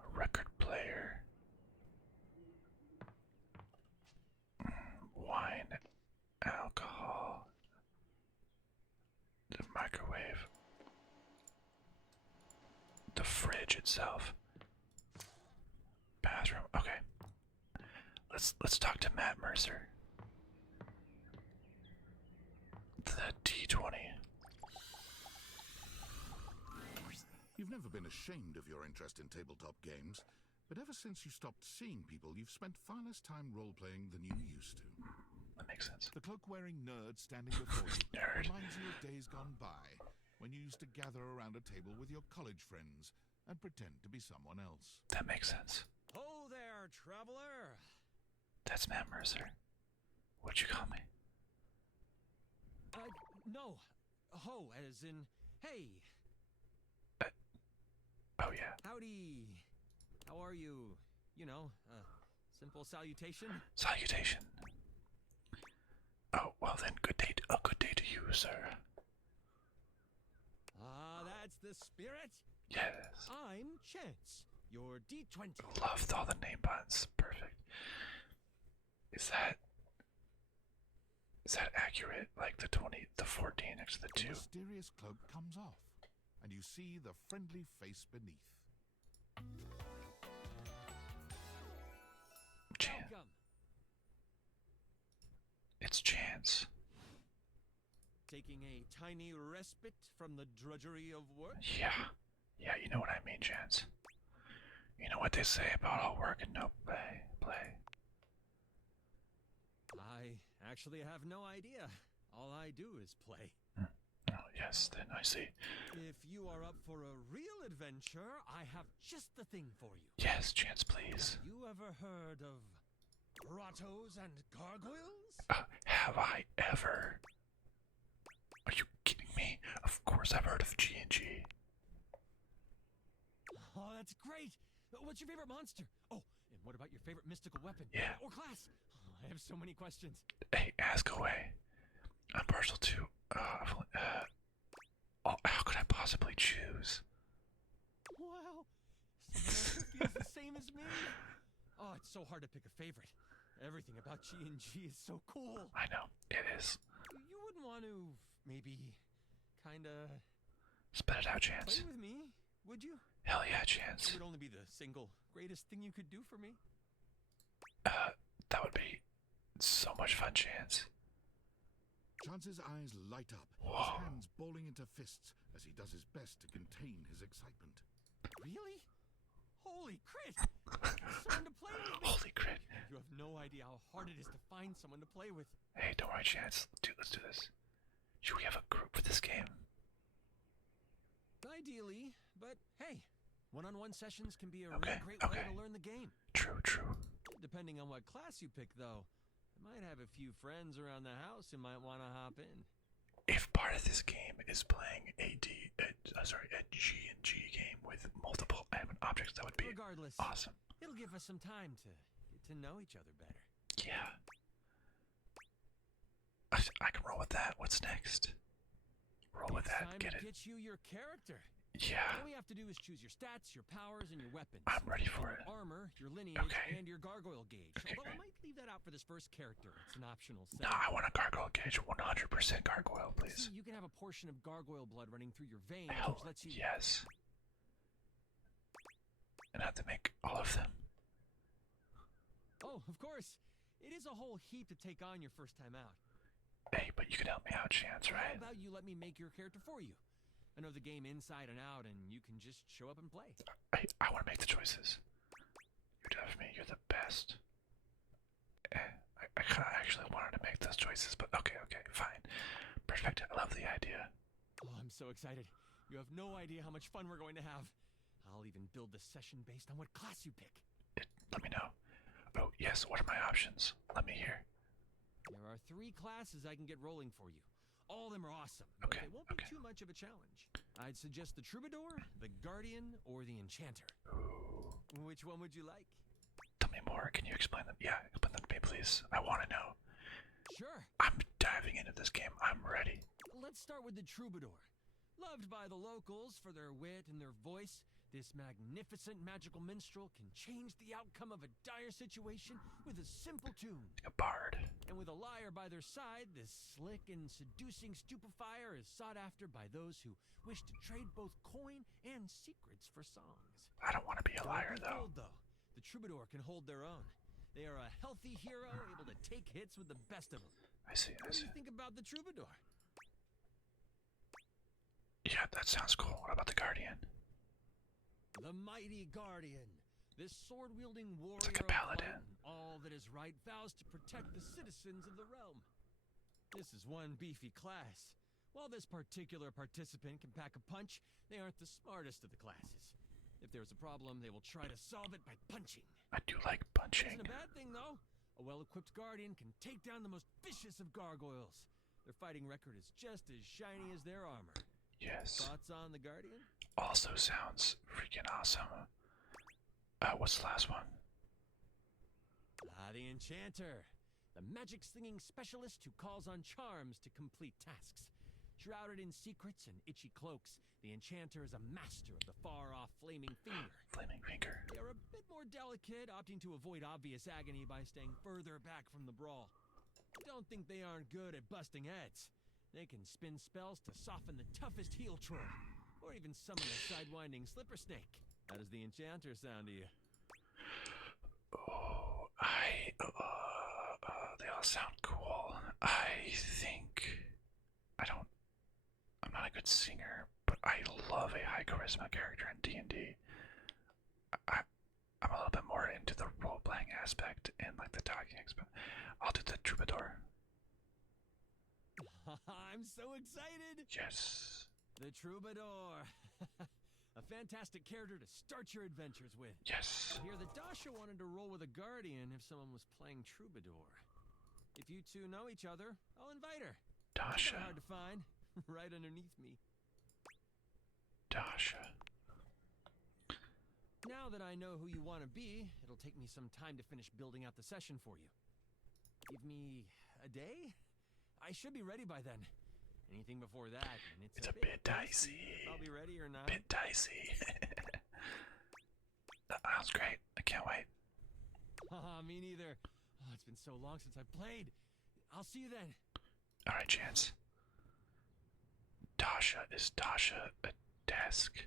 a record player, wine, alcohol, the microwave, the fridge itself, bathroom. Okay, let's talk to Matt Mercer. The D20. You've never been ashamed of your interest in tabletop games, but ever since you stopped seeing people, you've spent far less time role-playing than you used to. That makes sense. The cloak-wearing nerd standing before you Nerd. reminds you of days gone by, when you used to gather around a table with your college friends and pretend to be someone else. That makes sense. Oh there, traveler. That's Matt Mercer. What'd you call me? No. Ho, as in, hey. Oh, yeah. Howdy. How are you? You know, simple salutation? Salutation. Oh, well then, good day to you, sir. Ah, that's the spirit. Yes. I'm Chance, your D20. Loved all the name buttons. Perfect. Is that accurate? Like the 20, the 14 next to the 2? The mysterious cloak comes off, and you see the friendly face beneath. Welcome. It's Chance. Taking a tiny respite from the drudgery of work? Yeah, you know what I mean, Chance. You know what they say about all work and no play. I actually have no idea. All I do is play. Oh, yes, then I see. If you are up for a real adventure, I have just the thing for you. Yes, Chance, please. Have you ever heard of grottos and gargoyles? Have I ever? Are you kidding me? Of course I've heard of G&G. Oh, that's great. What's your favorite monster? Oh, and what about your favorite mystical weapon? Yeah. Or class? Oh, I have so many questions. Hey, ask away. I'm partial to, how could I possibly choose? Wow. Someone else feels the same as me. Oh, it's so hard to pick a favorite. Everything about G&G is so cool. I know, it is. You wouldn't want to, maybe, kinda... Spit it out, Chance. play with me, would you? Hell yeah, Chance. It would only be the single greatest thing you could do for me. That would be so much fun, Chance. Chance's eyes light up, Whoa. his hands balling into fists as he does his best to contain his excitement. Really? Holy crit! Someone to play with me. Holy crit. You have no idea how hard it is to find someone to play with. Hey, don't worry, Chance. Let's do this. Should we have a group for this game? Ideally, but hey, one-on-one sessions can be a Okay, really great way okay. to learn the game. True. Depending on what class you pick, though, I might have a few friends around the house who might want to hop in. If part of this game is playing a G&G game with multiple objects, that would be Regardless, awesome. it'll give us some time to get to know each other better. Yeah. I can roll with that. What's next? Roll with that. Time Get to it. get you your character. Yeah. All we have to do is choose your stats, your powers, and your weapons. I'm ready for your it. armor, your lineage, Okay. and your gargoyle gauge. Okay, Although I great. might leave that out for this first character. It's an optional set. No, I want a gargoyle gauge. 100% gargoyle, please. See, you can have a portion of gargoyle blood running through your veins, Hell, which lets you... yes. And I have to make all of them. Oh, of course. It is a whole heap to take on your first time out. Hey, but you can help me out, Chance, How right? about you let me make your character for you? I know the game inside and out, and you can just show up and play. I want to make the choices. You do it for me. You're the best. I kind of actually wanted to make those choices, but okay, fine. Perfect. I love the idea. Oh, I'm so excited. You have no idea how much fun we're going to have. I'll even build the session based on what class you pick. Let me know. Oh, yes, what are my options? Let me hear. There are 3 classes I can get rolling for you. All of them are awesome, Okay, but they won't be too much of a challenge. I'd suggest the Troubadour, the Guardian, or the Enchanter. Ooh. Which one would you like? Tell me more. Can you explain them? Yeah, explain them to me, please. I want to know. Sure. I'm diving into this game. I'm ready. Let's start with the Troubadour. Loved by the locals for their wit and their voice, this magnificent magical minstrel can change the outcome of a dire situation with a simple tune. Like a bard. And with a liar by their side, this slick and seducing stupefier is sought after by those who wish to trade both coin and secrets for songs. I don't want to be a liar, though. The Troubadour can hold their own. They are a healthy hero able to take hits with the best of them. I see. What do you think about the Troubadour? Yeah, that sounds cool. What about the Guardian? The mighty Guardian. This sword-wielding warrior like a paladin. of all that is right vows to protect the citizens of the realm. This is one beefy class. While this particular participant can pack a punch, they aren't the smartest of the classes. If there's a problem, they will try to solve it by punching. I do like punching. Isn't a bad thing, though. A well-equipped Guardian can take down the most vicious of gargoyles. Their fighting record is just as shiny as their armor. Yes. Thoughts on the Guardian? Also sounds freaking awesome. What's the last one? The Enchanter. The magic-slinging specialist who calls on charms to complete tasks. Shrouded in secrets and itchy cloaks, the Enchanter is a master of the far-off Flaming Finger. Flaming Finger. They are a bit more delicate, opting to avoid obvious agony by staying further back from the brawl. Don't think they aren't good at busting heads. They can spin spells to soften the toughest heel troll, or even summon a sidewinding slipper snake. How does the Enchanter sound to you? Oh, they all sound cool. I'm not a good singer, but I love a high charisma character in D&D. I'm a little bit more into the role-playing aspect and like the talking aspect. I'll do the Troubadour. I'm so excited! Yes. The Troubadour. A fantastic character to start your adventures with. Yes. I hear that Dasha wanted to roll with a Guardian if someone was playing Troubadour. If you two know each other, I'll invite her. Dasha. Not hard to find. Right underneath me. Dasha. Now that I know who you want to be, it'll take me some time to finish building out the session for you. Give me a day? I should be ready by then. Anything before that, and it's a bit dicey. If I'll be ready or not. Bit dicey. That sounds great. I can't wait. Me neither. Oh, it's been so long since I've played. I'll see you then. All right, Chance. Dasha, is Dasha a desk?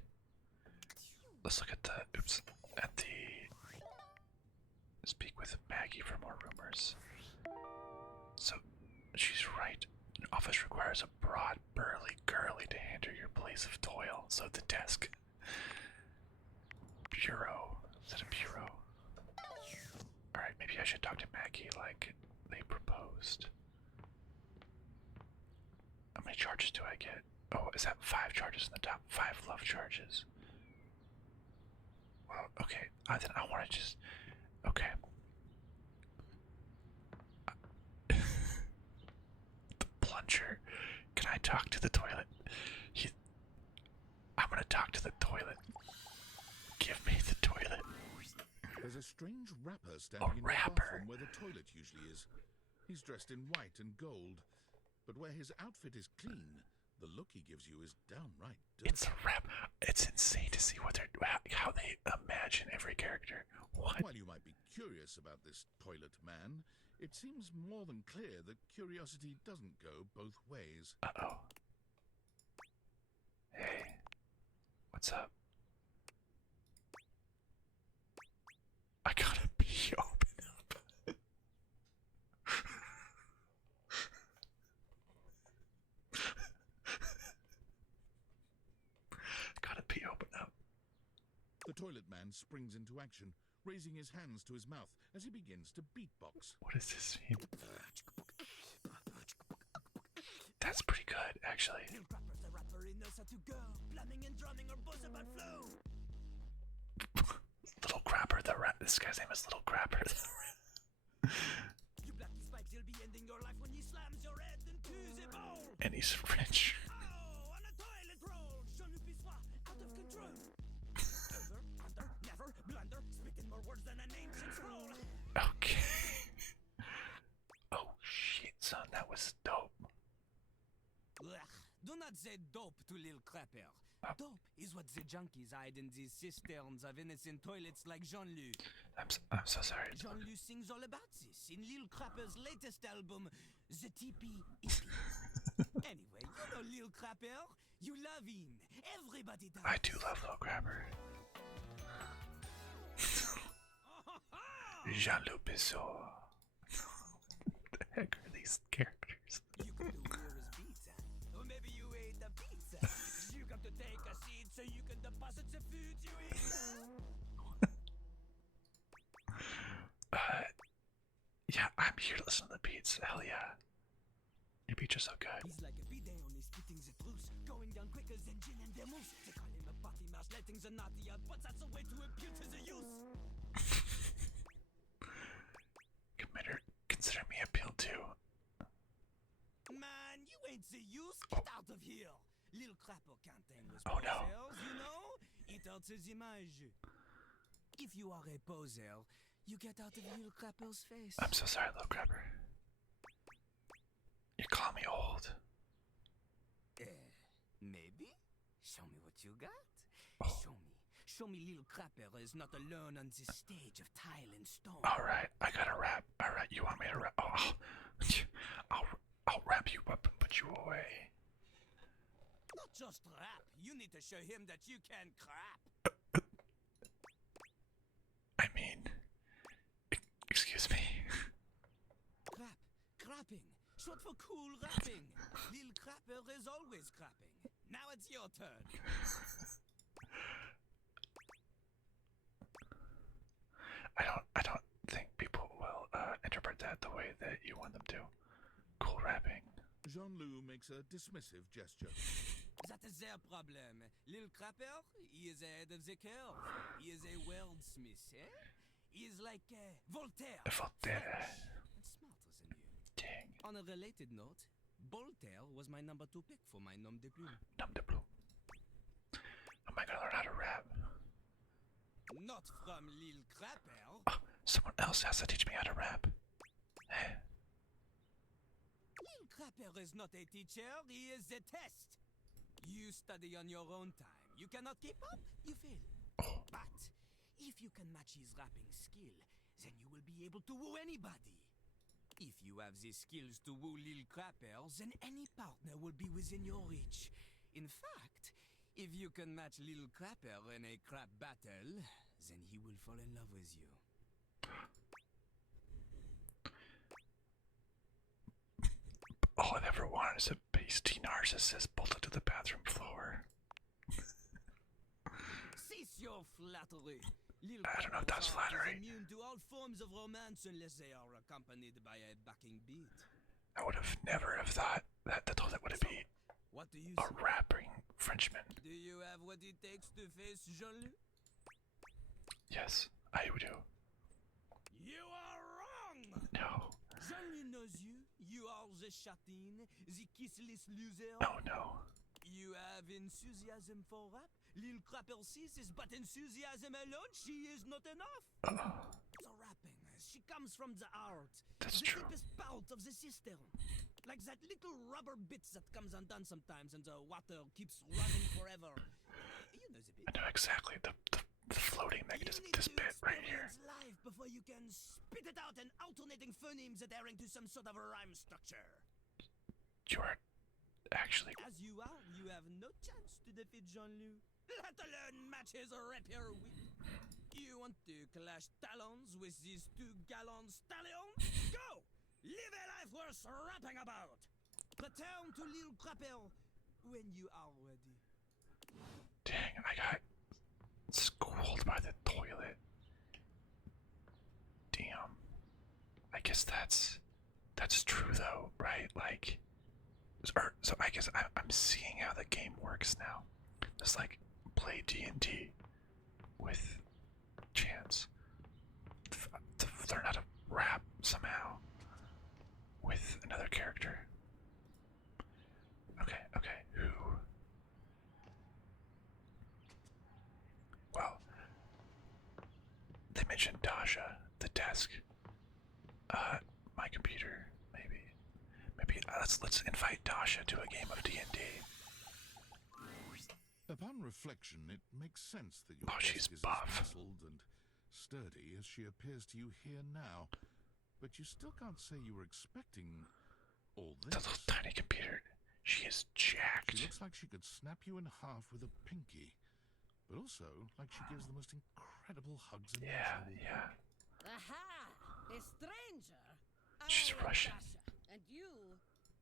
Let's look at the speak with Maggie for more rumors. So, she's right. An office requires a broad, burly girly to handle your place of toil. So the desk. Bureau. Is that a bureau? Alright, maybe I should talk to Maggie like they proposed. How many charges do I get? Oh, is that 5 charges in the top? 5 love charges. Well, okay. Then I want to just... Okay. The plunger. Can I talk to the toilet? I'm gonna talk to the toilet. Give me the toilet. There's a strange rapper standing in the bathroom where the toilet usually is. He's dressed in white and gold, but where his outfit is clean, the look he gives you is downright dirty. It's a rap. It's insane to see how they imagine every character. What? While you might be curious about this toilet man, it seems more than clear that curiosity doesn't go both ways. Uh-oh. Hey. What's up? I gotta pee. Open up. Gotta pee. Open up. The toilet man springs into action, raising his hands to his mouth as he begins to beatbox. What does this mean? That's pretty good, actually. Little Crapper the rat. This guy's name is Little Crapper. You blacky spikes, you'll be ending your life when you slams your head into the bowl. And he's French. Oh, on a toilet roll. Je ne puis pas, out of control. Over, under, never, blunder, spitting more words than an ancient scroll. Okay. Oh shit, son, that was dope. Ugh, do not say dope to Lil Crapper. Dope is what the junkies hide in these cisterns of innocent toilets like Jean-Luc. I'm so sorry. Jean-Luc sings all about this in Lil Crapper's latest album, The TP EP. Anyway, you know Lil Crapper. You love him. Everybody does. I do love Little Crapper. Jean-Luc Pissot. What the heck are these characters? You can do Where's pizza? Or maybe you ate the pizza. You got to take a seat so you can deposit the food you eat. Yeah, I'm here to listen to the beats. Hell yeah. Your beats are so good. He's like a bidet only spitting the truth, going down quicker than gin and vermouth. They call him a potty mouse, letting the naughty out, but that's a way to impute to the youth. Consider me appealed to. Man, you ain't the youth. Get out of here. Little Crapper can't hang with Oh, no. posers, you know? It hurts his image. If you are a poser, you get out of Little Crapper's face. I'm so sorry, Little Crapper. You call me old. Maybe? Show me what you got. Oh. Show me Little Crapper is not alone on this stage of tile and stone. Alright, I gotta rap. Alright, you want me to rap? Oh, I'll wrap you up and put you away. Not just rap. You need to show him that you can crap. I mean, excuse me. Crapping. Short for cool rapping. Lil Crapper is always crapping. Now it's your turn. I don't think people will interpret that the way that you want them to. Cool rapping. Jean-Luc makes a dismissive gesture. That is their problem. Lil Crapper, he is ahead of the curve. He is a wordsmith, eh? He is like Voltaire. Voltaire. And smarter than you. Dang. On a related note, Voltaire was my number 2 pick for my nom de plume. Nom de plume. Am I gonna learn how to rap? Not from Lil Crapper. Oh, someone else has to teach me how to rap. Eh. Lil Crapper is not a teacher, he is a test. You study on your own time. You cannot keep up, you fail. Oh. But if you can match his rapping skill, then you will be able to woo anybody. If you have the skills to woo Lil Crapper, then any partner will be within your reach. In fact, if you can match Lil Crapper in a crap battle, then he will fall in love with you. All I've ever wanted is a pasty narcissist bolted to the bathroom floor. Cease your flattery. Lil I don't know if that's Crapper's heart flattery. is immune to all forms of romance unless they are accompanied by a backing beat. I would have never have thought that would be What do you a say? rapping Frenchman. Do you have what it takes to face Jean-Luc? Yes, I do. You are wrong! No. Jean-Luc knows you. You are the chatin, the kissless loser. Oh no. You have enthusiasm for rap. Lil Crapper sees this, but enthusiasm alone, she is not enough. The rapping, she comes from the heart. That's the true. deepest part of the system. Like that little rubber bit that comes undone sometimes and the water keeps running forever. You know the bit. I know exactly the floating mechanism. This bit right here. Life before you can spit it out in alternating phonemes adhering to some sort of a rhyme structure. You are actually. As you are, you have no chance to defeat Jean-Luc, let alone match his rapier wit. You want to clash talons with these 2 gallant stallions? Go! Live a life worth rapping about! Return to Lil Crapper when you are ready. Dang, I got schooled by the toilet. Damn. I guess that's true though, right? Like, so I guess I'm seeing how the game works now. Just like play D&D with chance to learn how to rap somehow with another character. Okay, who? Well, they mentioned Dasha, the desk. My computer, maybe. Let's invite Dasha to a game of D&D. Upon reflection, it makes sense that your she's desk is buff. as muscled and sturdy as she appears to you here now. But you still can't say you were expecting all this. The little tiny computer. She is jacked. She looks like she could snap you in half with a pinky, but also like she gives the most incredible hugs imaginable. Yeah. Aha! A stranger! She's I am Russian. Dasha,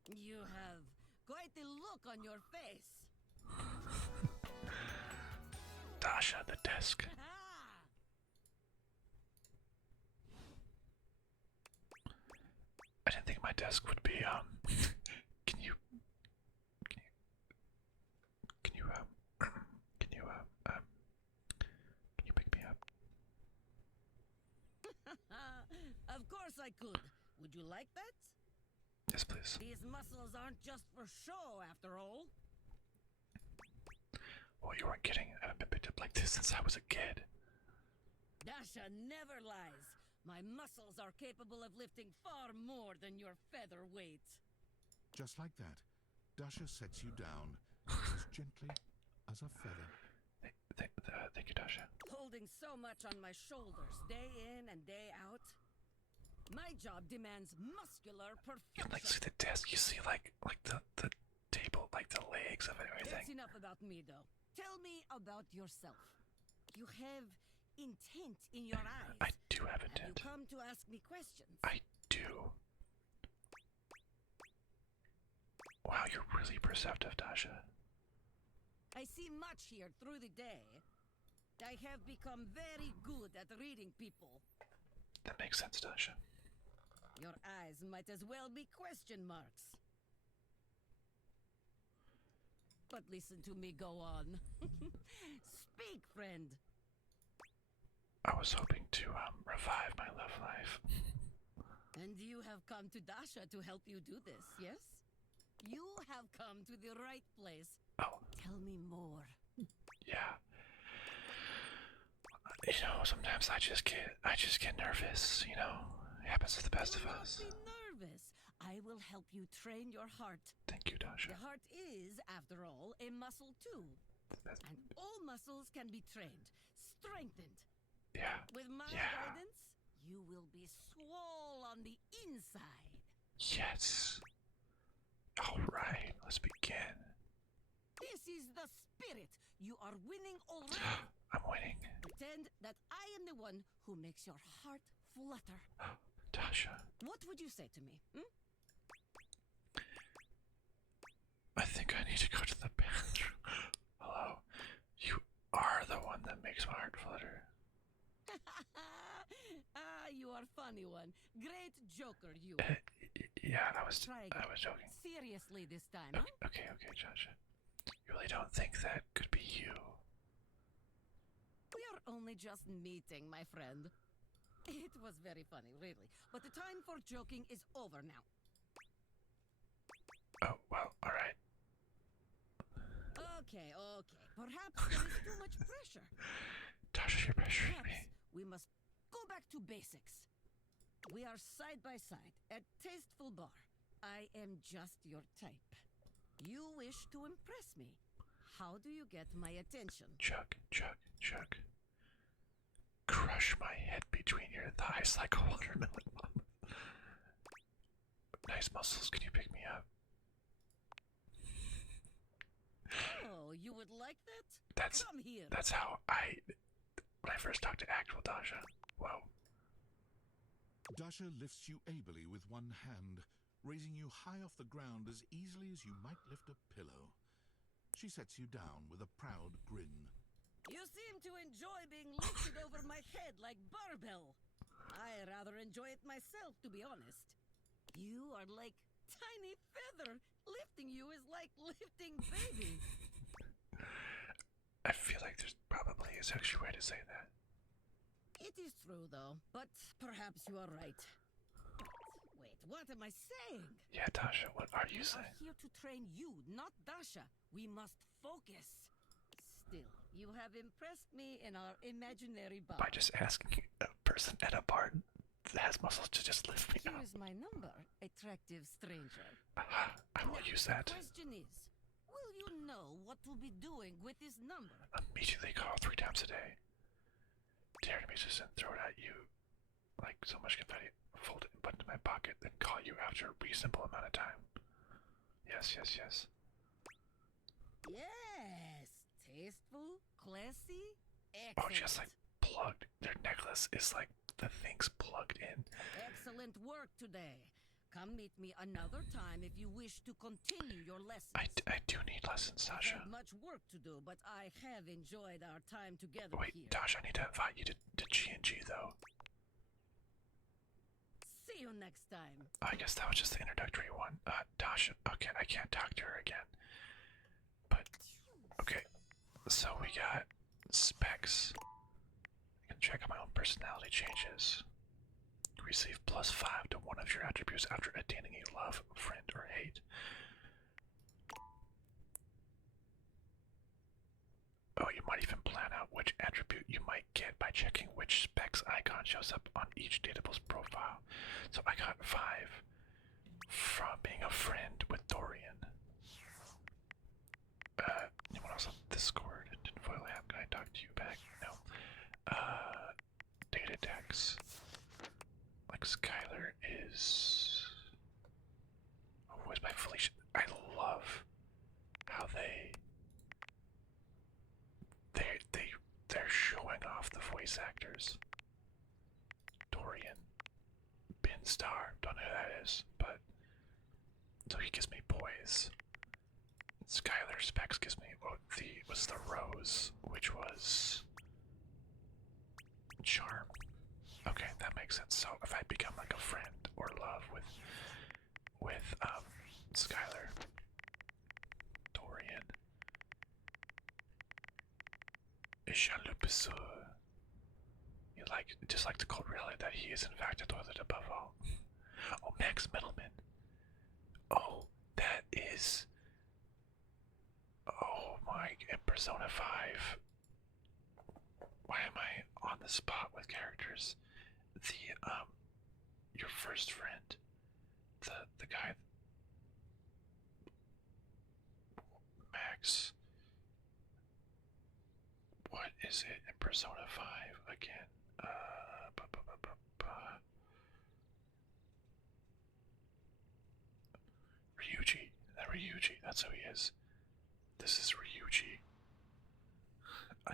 and you have quite a look on your face. Dasha, the desk. I didn't think my desk would be, can you pick me up? Of course I could. Would you like that? Yes, please. These muscles aren't just for show, after all. Well, you weren't kidding. I haven't been picked up like this since I was a kid. Dasha never lies. My muscles are capable of lifting far more than your feather weight. Just like that, Dasha sets you down as gently as a feather. Thank you, Dasha. Holding so much on my shoulders, day in and day out. My job demands muscular You perfection. like see the desk. You see like the table, like the legs of everything. That's enough about me, though. Tell me about yourself. You have intent in your eyes. I do have Have intent. you come to ask me questions? I do. Wow, you're really perceptive, Dasha. I see much here through the day. I have become very good at reading people. That makes sense, Dasha. Your eyes might as well be question marks. But listen to me go on. Speak, friend. I was hoping to revive my love life. And you have come to Dasha to help you do this, yes? You have come to the right place. Oh. Tell me more. Yeah. You know, sometimes I just get nervous, you know. It happens to the best of us. Do not be nervous. I will help you train your heart. Thank you, Dasha. The heart is, after all, a muscle too. And all muscles can be trained, strengthened. Yeah. With my Yeah. guidance, you will be swole on the inside. Yes. All right, let's begin. This is the spirit. You are winning already. I'm winning. Pretend that I am the one who makes your heart flutter. Dasha. What would you say to me? I think I need to go to the bathroom. Hello. You are the one that makes my heart flutter. You are funny one. Great joker, you. Yeah, I was Try again. joking. Seriously this time, huh? Okay, Dasha. You really don't think that could be you? We are only just meeting, my friend. It was very funny, really. But the time for joking is over now. Oh, well, alright. Okay. Perhaps there is too much pressure. Dasha, you're pressuring Perhaps me. we must go back to basics. We are side by side at Tasteful Bar. I am just your type. You wish to impress me. How do you get my attention? Chug. Crush my head between your thighs like a watermelon. Nice muscles, can you pick me up? Oh, you would like that? That's Come here. That's how when I first talked to actual Dasha. Whoa. Dasha lifts you ably with one hand, raising you high off the ground as easily as you might lift a pillow. She sets you down with a proud grin. You seem to enjoy being lifted over my head like barbell. I rather enjoy it myself, to be honest. You are like tiny feather. Lifting you is like lifting baby. I feel like there's probably a sexy way to say that. It is true, though, but perhaps you are right. Wait, what am I saying? Yeah, Dasha, what are you saying? We are here to train you, not Dasha. We must focus. Still, you have impressed me in our imaginary bar. By just asking a person at a bar that has muscles to just lift me up. Here's my number, attractive stranger. Aha, I will use that. The question is, will you know what to be doing with this number? Immediately call 3 times a day. Dare to musician, throw it at you like so much confetti. Fold it and put it in my pocket, then call you after a reasonable amount of time. Yes, yes, yes. Yes, tasteful, classy, excellent. Oh, she has like plugged. Their necklace is like the thing's plugged in. Excellent work today. Come meet me another time if you wish to continue your lessons. I do need lessons, Sasha. I have much work to do, but I have enjoyed our time together Wait, here. Dasha, I need to invite you to G&G though. See you next time. I guess that was just the introductory one. Dasha, okay, I can't talk to her again. But, okay, so we got specs. I can check out my own personality changes. Receive +5 to one of your attributes after attaining a love, friend, or hate. Oh, you might even plan out which attribute you might get by checking which specs icon shows up on each datable's profile. So I got 5 from being a friend with Dorian. Anyone else on Discord? Didn't foil app. Can I talk to you back? No. Data decks. Like Skylar is. Oh, voiced by Felicia. I love how they're showing off the voice actors. Dorian, Binstar, don't know who that is, but so he gives me poise. Skylar Specs gives me was the rose, which was charm. Okay, that makes sense. So if I become like a friend or love with Skylar, Dorian, Jean Le Bisseux, you just like the cold reality that he is in fact a toilet above all. Oh, Max Middleman. Oh, that is. Oh my, in Persona 5. Why am I on the spot with characters? Your first friend, the guy, Max. What is it in Persona 5 again? Ryuji. Ryuji, that's who he is. This is Ryuji.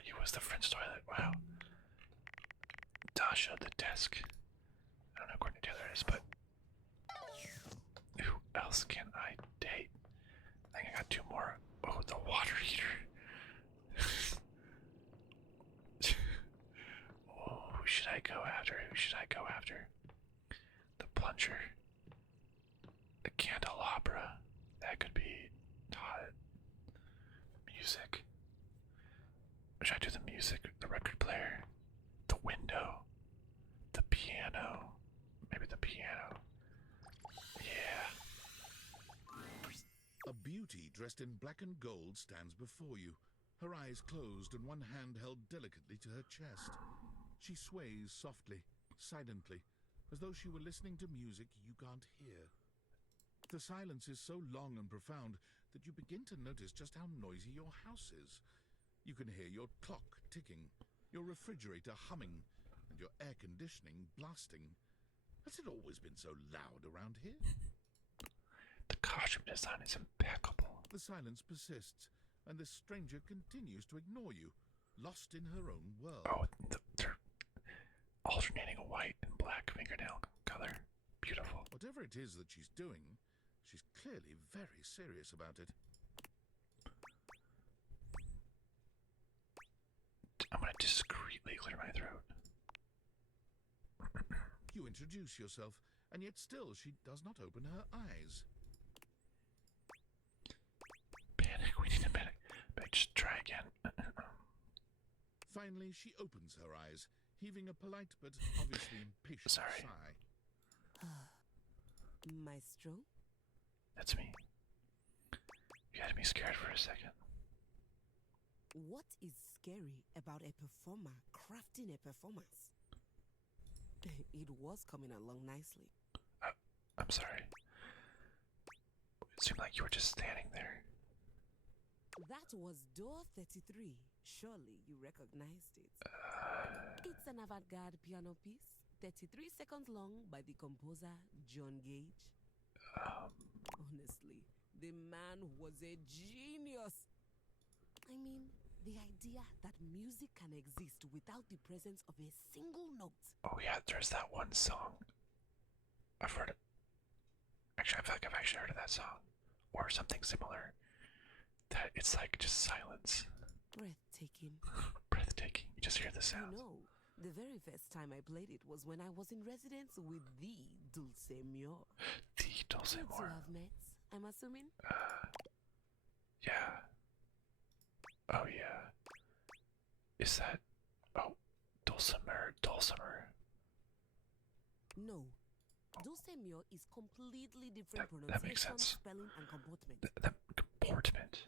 He was the French toilet. Wow. Dasha, the desk. I don't know according to Taylor is, but who else can I date? I think I got 2 more. Oh, the water heater. Oh, who should I go after? Who should I go after? The plunger. The candelabra. That could be hot. Music. Should I do the music? The record player? The window? The piano? Maybe the piano. Yeah. A beauty dressed in black and gold stands before you, her eyes closed and one hand held delicately to her chest. She sways softly, silently, as though she were listening to music you can't hear. The silence is so long and profound that you begin to notice just how noisy your house is. You can hear your clock ticking, your refrigerator humming, and your air conditioning blasting. Has it always been so loud around here? The costume design is impeccable. The silence persists, and the stranger continues to ignore you, lost in her own world. Oh, they're alternating white and black fingernail color. Beautiful. Whatever it is that she's doing, she's clearly very serious about it. I'm gonna discreetly clear my throat. You introduce yourself, and yet still she does not open her eyes. Panic, we need to panic. But just try again. Finally, she opens her eyes, heaving a polite but obviously impatient sigh. Maestro? That's me. You had me scared for a second. What is scary about a performer crafting a performance? It was coming along nicely. I'm sorry. It seemed like you were just standing there. That was door 33. Surely you recognized it. It's an avant-garde piano piece, 33 seconds long, by the composer John Gage. Honestly, the man was a genius. I mean, the idea that music can exist without the presence of a single note. Oh yeah, there's that one song. I've heard it. Actually, I feel like I've actually heard of that song. Or something similar. That it's like just silence. Breathtaking. Breathtaking. You just hear the sound. You know, the very first time I played it was when I was in residence with the Dulce Mio. The Dulce You two Mio. have met, I'm assuming? Yeah. Oh yeah. Is that... Oh, Dulcimer. No. Dulce Mio is completely different pronunciation, that makes sense. spelling, and comportment. The comportment.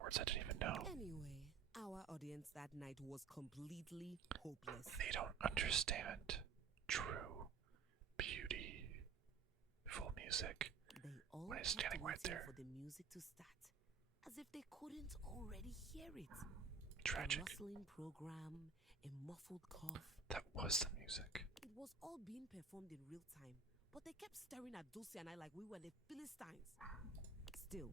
Words I didn't even know. Anyway, our audience that night was completely hopeless. They don't understand true beauty, full music. They all when it's kept standing right waiting there. for the music to start, as if they couldn't already hear it. Tragic. A rustling program, a muffled cough. That was the music. It was all being performed in real time, but they kept staring at Dulce and I like we were the Philistines. Still,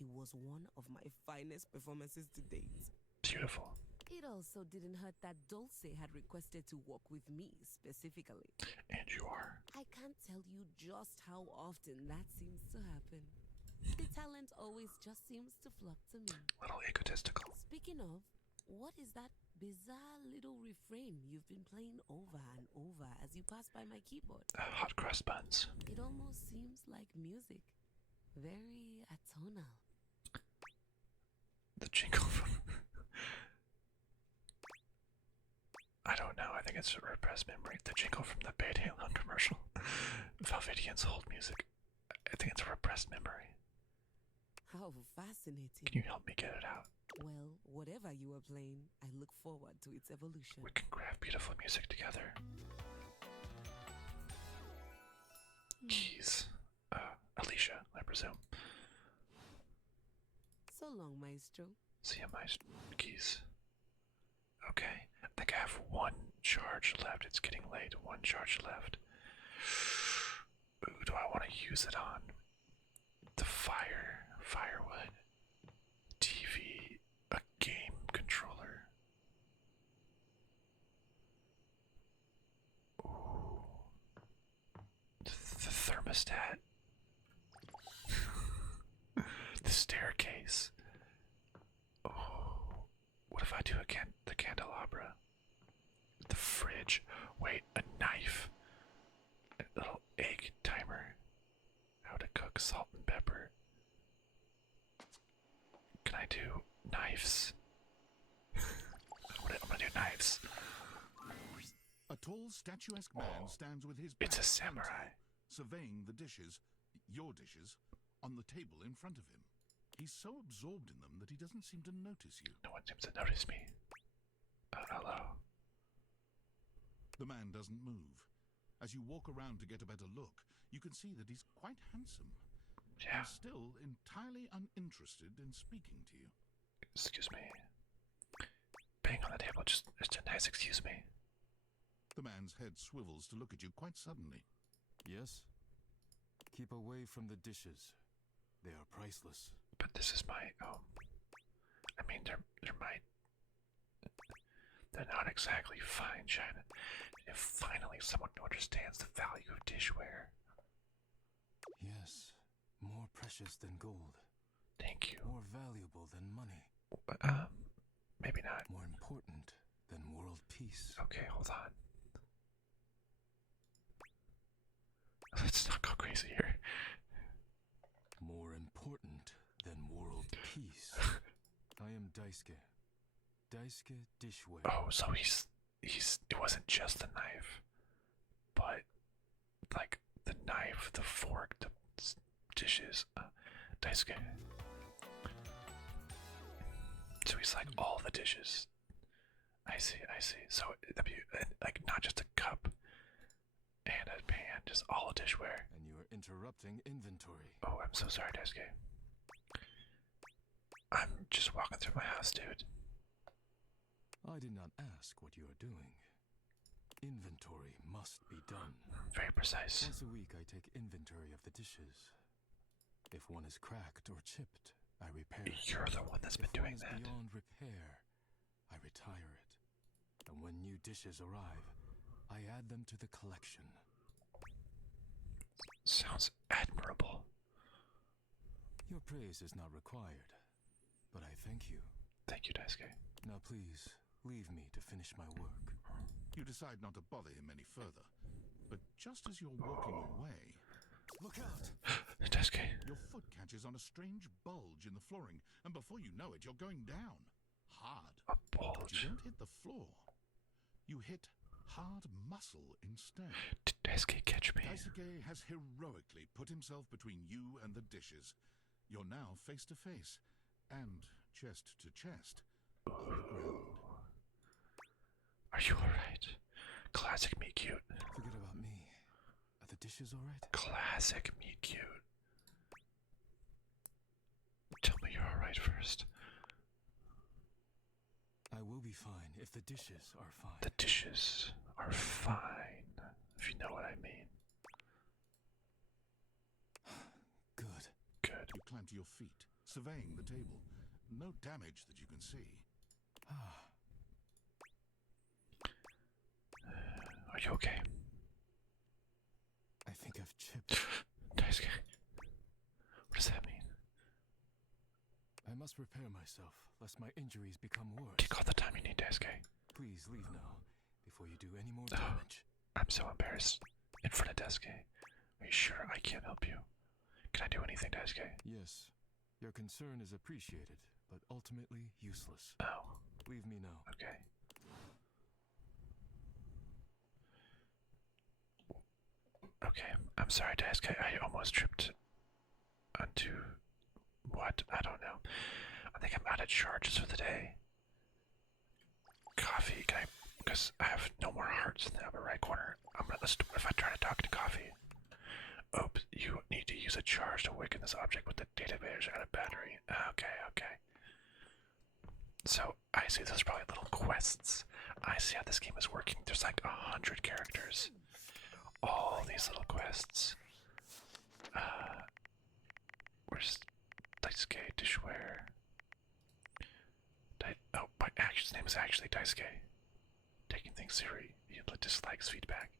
it was one of my finest performances to date. Beautiful. It also didn't hurt that Dulce had requested to work with me specifically. And you are. I can't tell you just how often that seems to happen. The talent always just seems to flock to me. Little egotistical. Speaking of, what is that bizarre little refrain you've been playing over and over as you pass by my keyboard? Hot cross buns. It almost seems like music. Very atonal. The jingle from... I don't know, I think it's a repressed memory. The jingle from the Bait Halen commercial. Valvidian's hold music. I think it's a repressed memory. How fascinating. Can you help me get it out? Well, whatever you are playing, I look forward to its evolution. We can craft beautiful music together. Keys. Alicia, I presume. So long, Maestro. See ya, Maestro. Keys. Okay, I think I have one charge left. It's getting late. One charge left. Who do I want to use it on? The firewood, TV, a game controller. Ooh. The thermostat. The staircase. Oh. What if I do again? The candelabra. The fridge. Wait, a knife. A little egg timer. How to cook salt and pepper. Can I do knives? I'm gonna do knives. A tall, statuesque man stands with his It's back a samurai. surveying the dishes, your dishes, on the table in front of him. He's so absorbed in them that he doesn't seem to notice you. No one seems to notice me. Hello. The man doesn't move. As you walk around to get a better look, you can see that he's quite handsome. Yeah. And still entirely uninterested in speaking to you. Excuse me. Bang on the table, just a nice excuse me. The man's head swivels to look at you quite suddenly. Yes? Keep away from the dishes. They are priceless. But this is my, I mean, they're not exactly fine china. If finally someone who understands the value of dishware. Yes, more precious than gold. Thank you. More valuable than money. Maybe not. More important than world peace. Okay, hold on. Let's not go crazy here. More important than world peace. I am Daisuke, Daisuke dishware. Oh, so he's it wasn't just the knife, but like the knife, the fork, the dishes. Daisuke. So he's like all the dishes. I see. So that'd be like not just a cup and a pan, just all the dishware. And you are interrupting inventory. Oh, I'm so sorry, Daisuke. I'm just walking through my house, dude. I did not ask what you are doing. Inventory must be done. Very precise. Once a week I take inventory of the dishes. If one is cracked or chipped, I repair it. You're the one that's been doing that. If one is beyond repair, I retire it. And when new dishes arrive, I add them to the collection. Sounds admirable. Your praise is not required, but I thank you. Thank you, Daisuke. Now please, leave me to finish my work. You decide not to bother him any further, but just as you're walking away, Look out! Daisuke. your foot catches on a strange bulge in the flooring, and before you know it, you're going down. Hard. A But bulge. you don't hit the floor. You hit hard muscle instead. Did Daisuke catch me? Daisuke has heroically put himself between you and the dishes. You're now face to face, and chest to chest, on the ground. Are you alright? Classic meet cute. Forget about me. Are the dishes alright? Classic meet cute. Tell me you're alright first. I will be fine if the dishes are fine. The dishes are fine, if you know what I mean. Good. Good. You climb to your feet, surveying the table. No damage that you can see. Are you okay? I think I've chipped. Daisuke. What does that mean? I must repair myself, lest my injuries become worse. Take all the time you need, Daisuke. Please leave now, before you do any more damage. I'm so embarrassed. In front of Daisuke. Are you sure I can't help you? Can I do anything, Daisuke? Yes, your concern is appreciated, but ultimately useless. Oh. Leave me now. Okay. Okay, I'm sorry, Daisuke. I almost tripped onto what? I don't know. I think I'm out of charges for the day. Coffee, can I? Because I have no more hearts in the upper right corner. Let's. If I try to talk to Coffee. Oops, you need to use a charge to awaken this object with the database out of battery. Okay. So I see there's probably little quests. I see how this game is working. There's like 100 characters. All these little quests. Where's Daisuke Dishware? Oh, my his name is actually Daisuke. Taking things seriously. He dislikes feedback.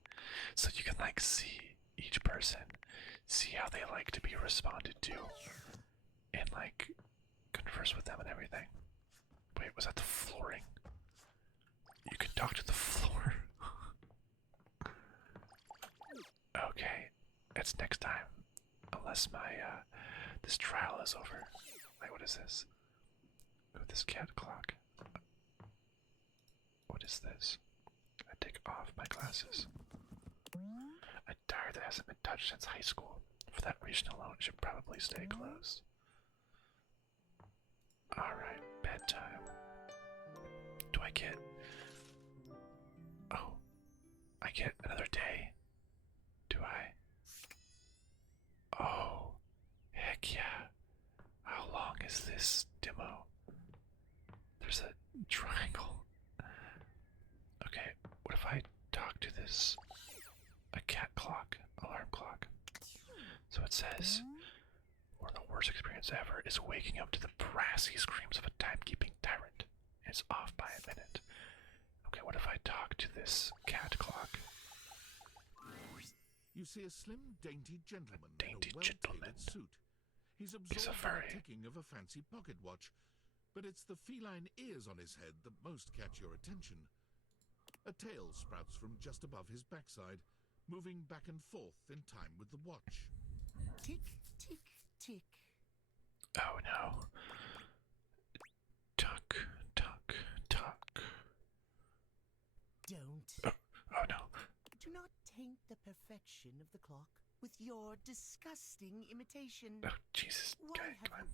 So you can like see each person, see how they like to be responded to, and like converse with them and everything. Wait, was that the flooring? You can talk to the floor. Okay, it's next time. Unless my, this trial is over. Wait, what is this? Oh, this cat clock. What is this? I take off my glasses. A diary that hasn't been touched since high school. For that reason alone, it should probably stay closed. Alright, bedtime. Do I get... Oh. I get another day. Do I? Oh. Heck yeah. How long is this demo? There's a triangle. Okay, what if I talk to this... a cat clock, alarm clock. So it says, one of the worst experiences ever is waking up to the brassy screams of a timekeeping tyrant. It's off by a minute. Okay, what if I talk to this cat clock? You see a slim, dainty gentleman Dainty in a well-tailored suit. He's absorbed by the ticking of a fancy pocket watch, but it's the feline ears on his head that most catch your attention. A tail sprouts from just above his backside, moving back and forth in time with the watch. Tick, tick, tick. Oh no. Tuck, tuck, tuck. perfection of the clock with your disgusting imitation. Oh, Jesus. Why have you come?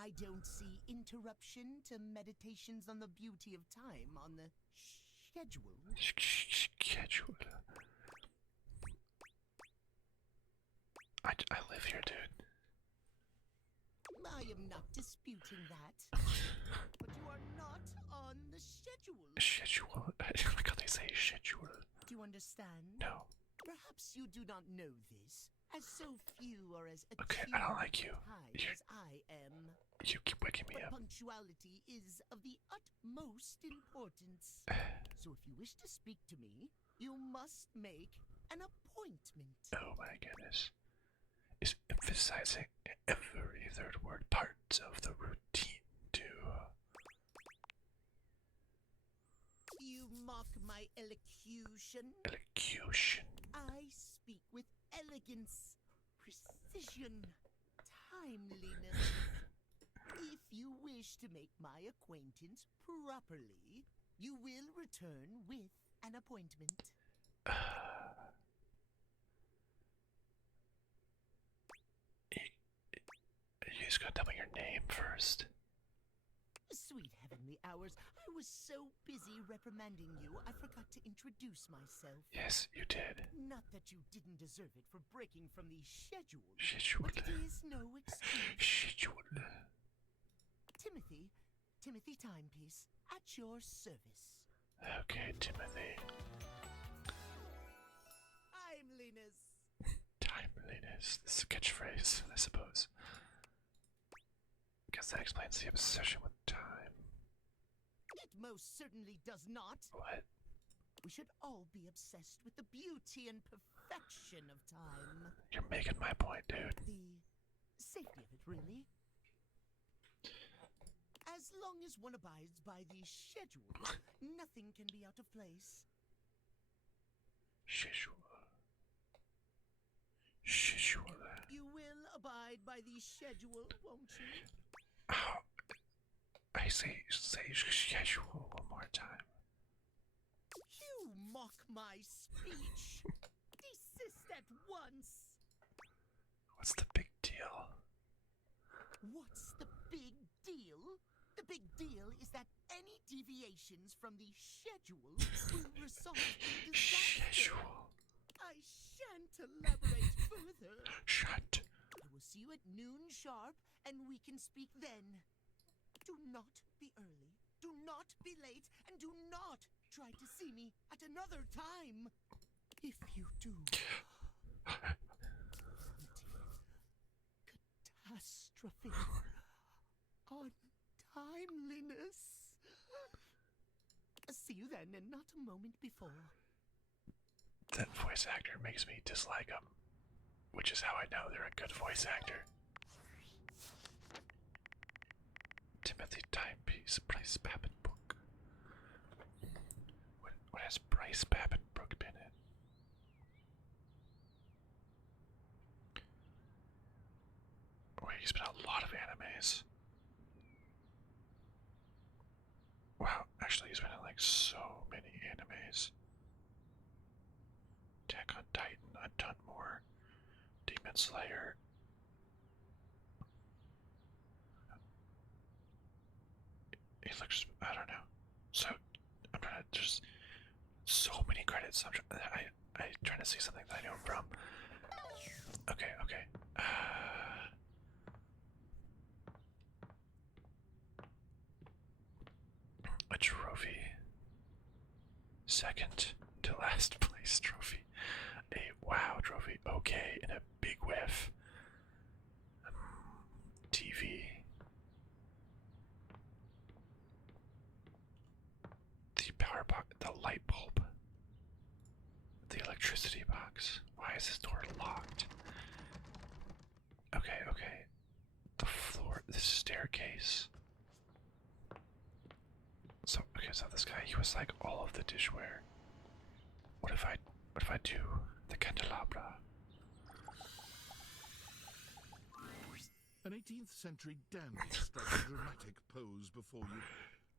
I don't see interruption to meditations on the beauty of time on the schedule. Schedule. I live here, dude. I am not disputing that. But you are not on the schedule. Schedule? I like how they say schedule. Do you understand? No. Perhaps you do not know this, as so few are as Okay, I don't like you. as I am. You keep waking me up. Punctuality is of the utmost importance. So if you wish to speak to me, you must make an appointment. Oh my goodness. Is emphasizing every third word parts of the routine too. You mock my elocution. Elocution. I speak with elegance, precision, timeliness. If you wish to make my acquaintance properly, you will return with an appointment. You just gotta tell me your name first. Sweet heavenly hours, I was so busy reprimanding you, I forgot to introduce myself. Yes, you did. Not that you didn't deserve it for breaking from the schedule. Schedule. But it is no excuse. Schedule. Timothy Timepiece, at your service. Okay, Timothy. Timeliness. Timeliness. This is a catchphrase, I suppose. Guess that explains the obsession with time. It most certainly does not. What? We should all be obsessed with the beauty and perfection of time. You're making my point, dude. The safety of it, really. As long as one abides by the schedule, nothing can be out of place. Schedule. Schedule. You will abide by the schedule, won't you? Oh, I say schedule one more time. You mock my speech. Desist at once. What's the big deal? What's the big deal? The big deal is that any deviations from the schedule will result in disaster. Schedule. I shan't elaborate further. Shut. I will see you at noon sharp, and we can speak then. Do not be early, do not be late, and do not try to see me at another time. If you do, catastrophe, untimeliness. See you then, and not a moment before. That voice actor makes me dislike him, which is how I know they're a good voice actor. Timothy Timepiece, Bryce Papenbrook. What has Bryce Papenbrook been in? Wait, he's been in a lot of animes. Wow, actually he's been in like so many animes. Attack on Titan, Undone More, Demon Slayer. He looks, I don't know. So, I'm trying to, there's so many credits. I'm trying to see something that I know him from. Okay. A trophy. Second to last place trophy. A wow trophy. Okay, and a big whiff. TV. The power box, the light bulb. The electricity box. Why is this door locked? Okay. The floor, the staircase. So this guy, he was like all of the dishware. What if I do the candelabra? An 18th century dandy strikes a dramatic pose before you,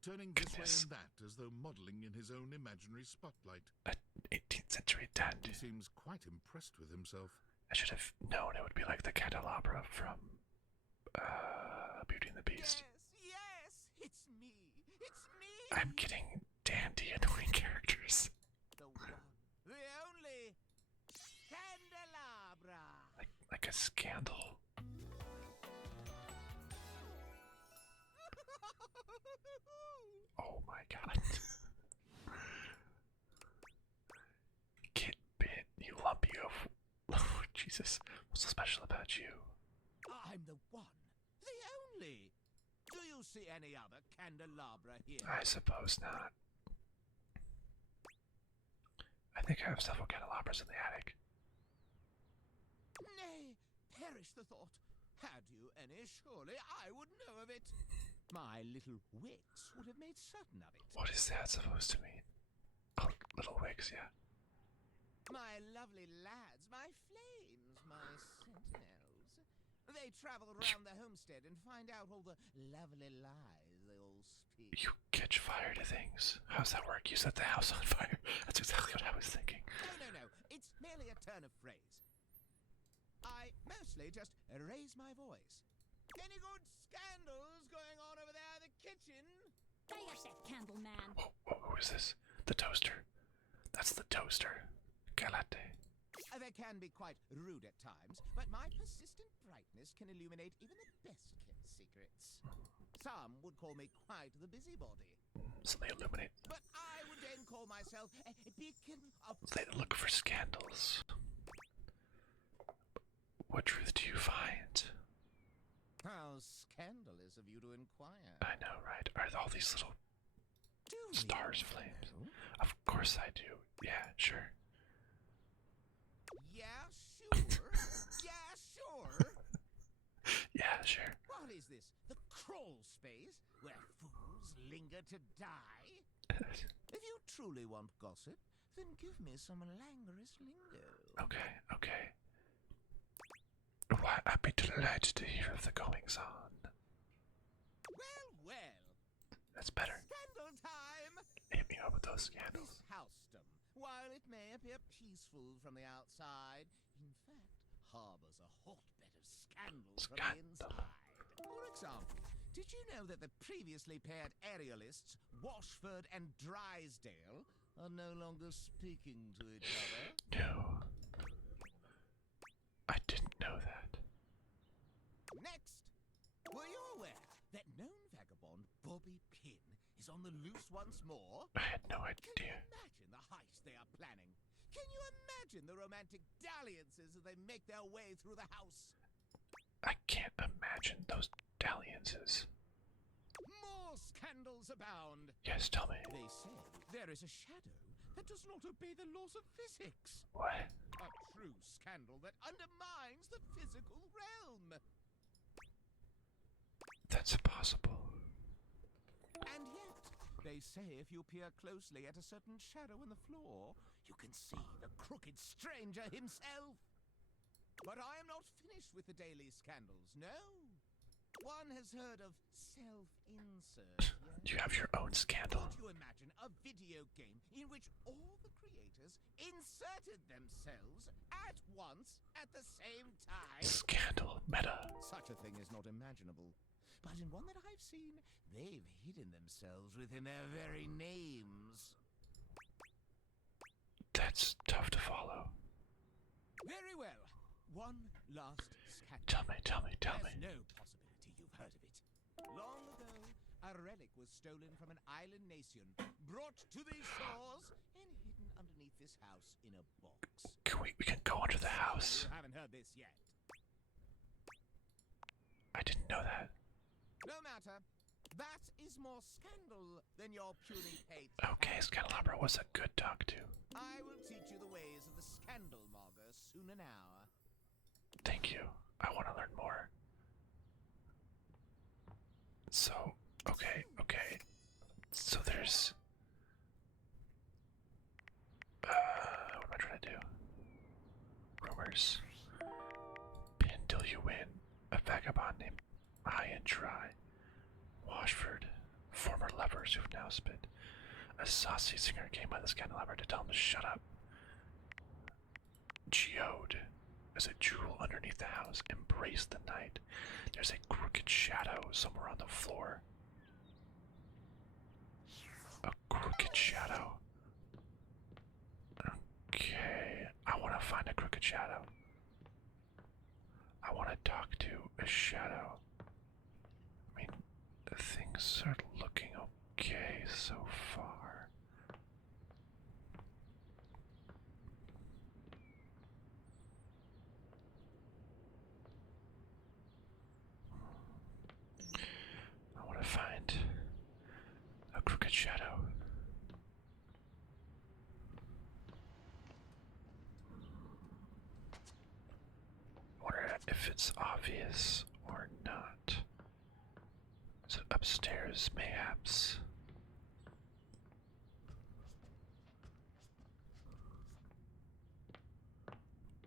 turning this way and that as though modelling in his own imaginary spotlight. A 18th century dent. He seems quite impressed with himself. I should have known it would be like the candelabra from Beauty and the Beast. Yes, it's me. It's me. I'm getting dandy annoying characters. The one, the only candelabra. Like a scandal. Oh my god. Get bit, you lumpy of. Oh, Jesus. What's so special about you? I'm the one, the only. Do you see any other candelabra here? I suppose not. I think I have several candelabras in the attic. Nay, perish the thought. Had you any, surely I would know of it. My little wits would have made certain of it. What is that supposed to mean? Oh, little wigs, yeah. My lovely lads, my flames, my sentinels. They travel around the homestead and find out all the lovely lies they all speak. You catch fire to things. How's that work? You set the house on fire. That's exactly what I was thinking. No. It's merely a turn of phrase. I mostly just raise my voice. Any good scandals going on over there in the kitchen? Stay yourself, candle man. Who is this? The toaster. That's the toaster. Galate. They can be quite rude at times, but my persistent brightness can illuminate even the best-kept secrets. Some would call me quite the busybody. So they illuminate. But I would then call myself a beacon of... They look for scandals. What truth do you find? How scandalous of you to inquire. I know, right? Are all these little stars flames? Of course I do. Yeah, sure. Yeah, sure. Yeah, sure. Yeah, sure. What is this? The crawl space where fools linger to die? If you truly want gossip, then give me some languorous lingo. Okay. Why, I'd be delighted to hear of the goings on. Well. That's better. Scandal time! Hit me up with those scandals. This housedom, while it may appear peaceful from the outside, in fact, harbors a hotbed of scandals from the inside. For example, did you know that the previously paired aerialists, Washford and Drysdale, are no longer speaking to each other? No. I didn't know that. Next, were you aware that known vagabond Bobby Pin is on the loose once more? I had no idea. Can you imagine the heist they are planning? Can you imagine the romantic dalliances as they make their way through the house? I can't imagine those dalliances. More scandals abound. Yes, tell me. They say there is a shadow that does not obey the laws of physics. What? A true scandal that undermines the physical realm. That's impossible. And yet, they say if you peer closely at a certain shadow in the floor, you can see the crooked stranger himself. But I am not finished with the daily scandals, no. One has heard of self-insert, yes? You have your own scandal. Could you imagine a video game in which all the creators inserted themselves at once at the same time? Scandal. Meta. Such a thing is not imaginable. But in one that I've seen, they've hidden themselves within their very names. That's tough to follow. Very well. One last scandal. Tell me. There's no possibility you've heard of it. Long ago, a relic was stolen from an island nation, brought to these shores, and hidden underneath this house in a box. We can go under the house. You haven't heard this yet. I didn't know that. No matter. That is more scandal than your puny pate. Okay, Scandalabra was a good talk to. I will teach you the ways of the scandal monger soon now. Thank you. I want to learn more. So, okay. So there's... what am I trying to do? Rumors. Pin till you win. A vagabond named High and Dry. Washford. Former lovers who've now split. A saucy singer came by the Scandalabra to tell him to shut up. Geode. There's a jewel underneath the house. Embrace the night. There's a crooked shadow somewhere on the floor. A crooked shadow. Okay, I want to find a crooked shadow. I want to talk to a shadow. I mean, things are looking okay so far. I want to find a crooked shadow. I wonder if it's obvious or not. Is it upstairs, mayhaps?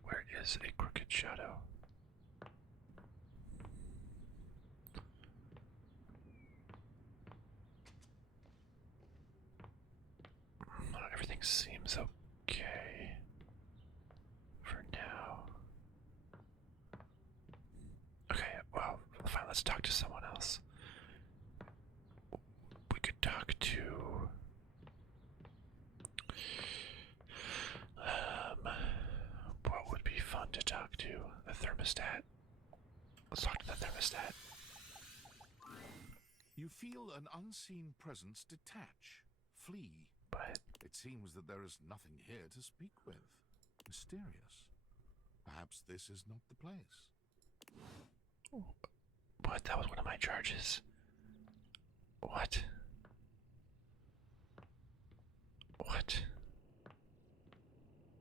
Where is a crooked shadow? Everything seems okay for now. Okay, well, fine, let's talk to someone else. We could talk to... what would be fun to talk to? The thermostat. Let's talk to the thermostat. You feel an unseen presence detach, flee. But it seems that there is nothing here to speak with. Mysterious. Perhaps this is not the place. What? That was one of my charges. What? What?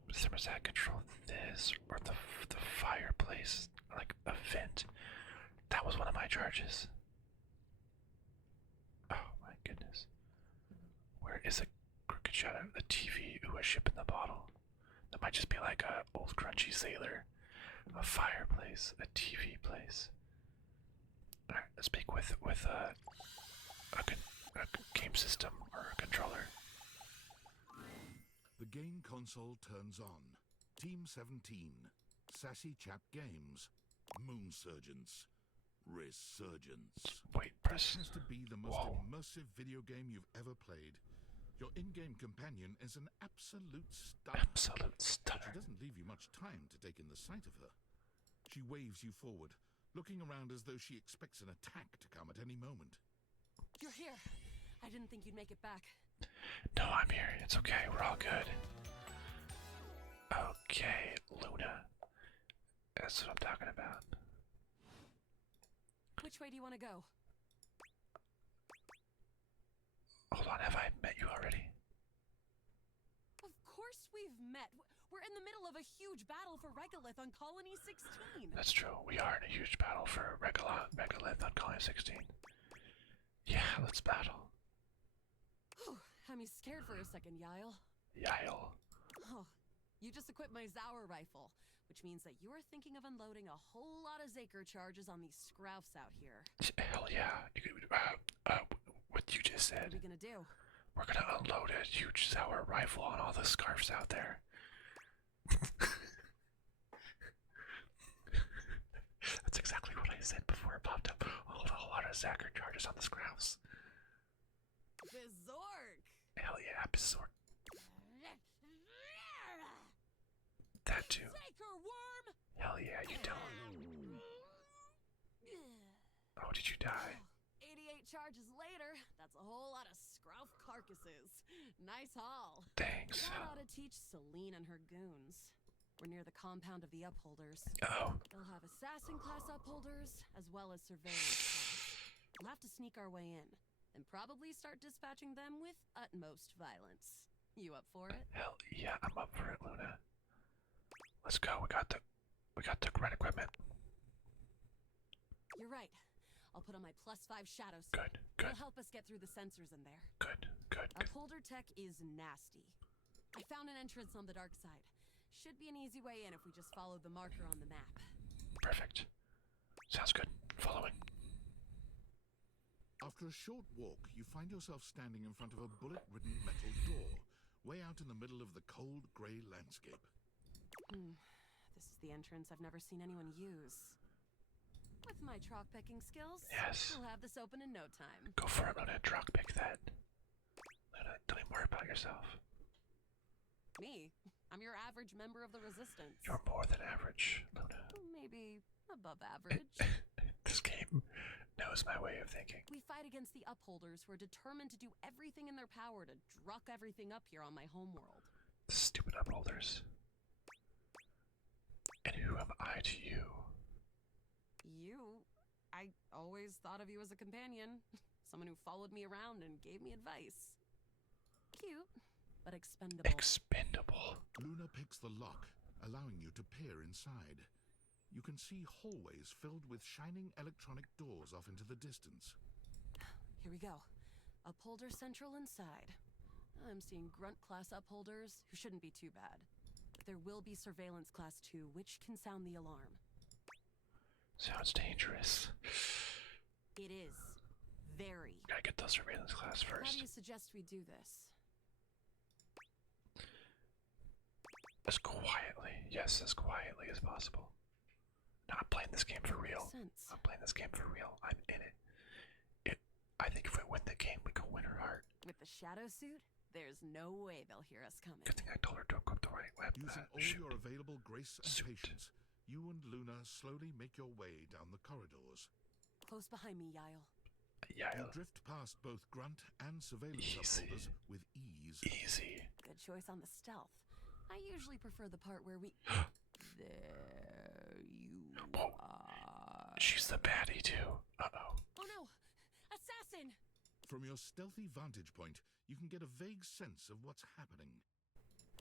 Does thermostat control this or the fireplace, like a vent? That was one of my charges. Oh my goodness. Where is a crooked shadow? The TV. Ooh, a ship in the bottle. That might just be like a old grungy sailor. A fireplace. A TV place. Alright, let's speak with a game system or a controller. The game console turns on. Team 17. Sassy Chap Games. Moon Surgeons. Resurgence. Wait, press. This has to be the most immersive video game you've ever played. Your in-game companion is an absolute stunner. Absolute stunner. She doesn't leave you much time to take in the sight of her. She waves you forward, looking around as though she expects an attack to come at any moment. You're here. I didn't think you'd make it back. No, I'm here. It's okay. We're all good. Okay, Luna. That's what I'm talking about. Which way do you want to go? Hold on, have I met you already? Of course we've met. We're in the middle of a huge battle for Regolith on Colony 16. That's true. We are in a huge battle for Regolith on Colony 16. Yeah, let's battle. Whew, had me scared for a second, Yael. Yael. Oh, you just equipped my Zauer rifle, which means that you're thinking of unloading a whole lot of Zaker charges on these scroufs out here. Hell yeah. You could, what you just said. What are we gonna do? We're gonna unload a huge Zauer rifle on all the scarfs out there. That's exactly what I said before it popped up. A whole lot of Zaker charges on the scroufs. Bizork! Hell yeah, Bizork. That too. Zaker worm! Hell yeah, you don't. Oh, did you die? 88 charges later, that's a whole lot of scrouf carcasses. Nice haul. Thanks. That ought to teach Celine and her goons. We're near the compound of the Upholders. Oh. They'll have assassin class Upholders, as well as surveillance class. We'll have to sneak our way in, and probably start dispatching them with utmost violence. You up for it? Hell yeah, I'm up for it, Luna. Let's go. We got the right equipment. You're right. I'll put on my +5 shadow suit. Good. It'll help us get through the sensors in there. Good. Upholder tech is nasty. I found an entrance on the dark side. Should be an easy way in if we just follow the marker on the map. Perfect. Sounds good. Following. After a short walk, you find yourself standing in front of a bullet-ridden metal door, way out in the middle of the cold, grey landscape. This is the entrance I've never seen anyone use. With my chalk picking skills, Yes. we'll have this open in no time. Go for it, Luna. Drop pick that. Luna, tell me more about yourself. Me? I'm your average member of the Resistance. You're more than average, Luna. Maybe above average. This game knows my way of thinking. We fight against the Upholders who are determined to do everything in their power to druck everything up here on my homeworld. Stupid Upholders. And who am I to you? You? I always thought of you as a companion. Someone who followed me around and gave me advice. Cute, but expendable. Expendable. Luna picks the lock, allowing you to peer inside. You can see hallways filled with shining electronic doors off into the distance. Here we go. Upholder Central inside. I'm seeing Grunt class upholders, who shouldn't be too bad. But there will be Surveillance class 2, which can sound the alarm. Sounds dangerous. It is. Very. Gotta get those Surveillance class How first. do you suggest we do this? As quietly. Yes, as quietly as possible. No, I'm playing this game for real. Sense. I'm playing this game for real. I'm in it. I think if we win the game, we can win her heart. With the shadow suit, there's no way they'll hear us coming. Good thing I told her to equip the right weapon. Using all your available grace and patience, you and Luna slowly make your way down the corridors. Close behind me, Yael. You drift past both Grunt and Surveillance upholders with ease. Easy. Good choice on the stealth. I usually prefer the part where we... There you are. She's the baddie too. Uh-oh. Oh no! Assassin! From your stealthy vantage point, you can get a vague sense of what's happening.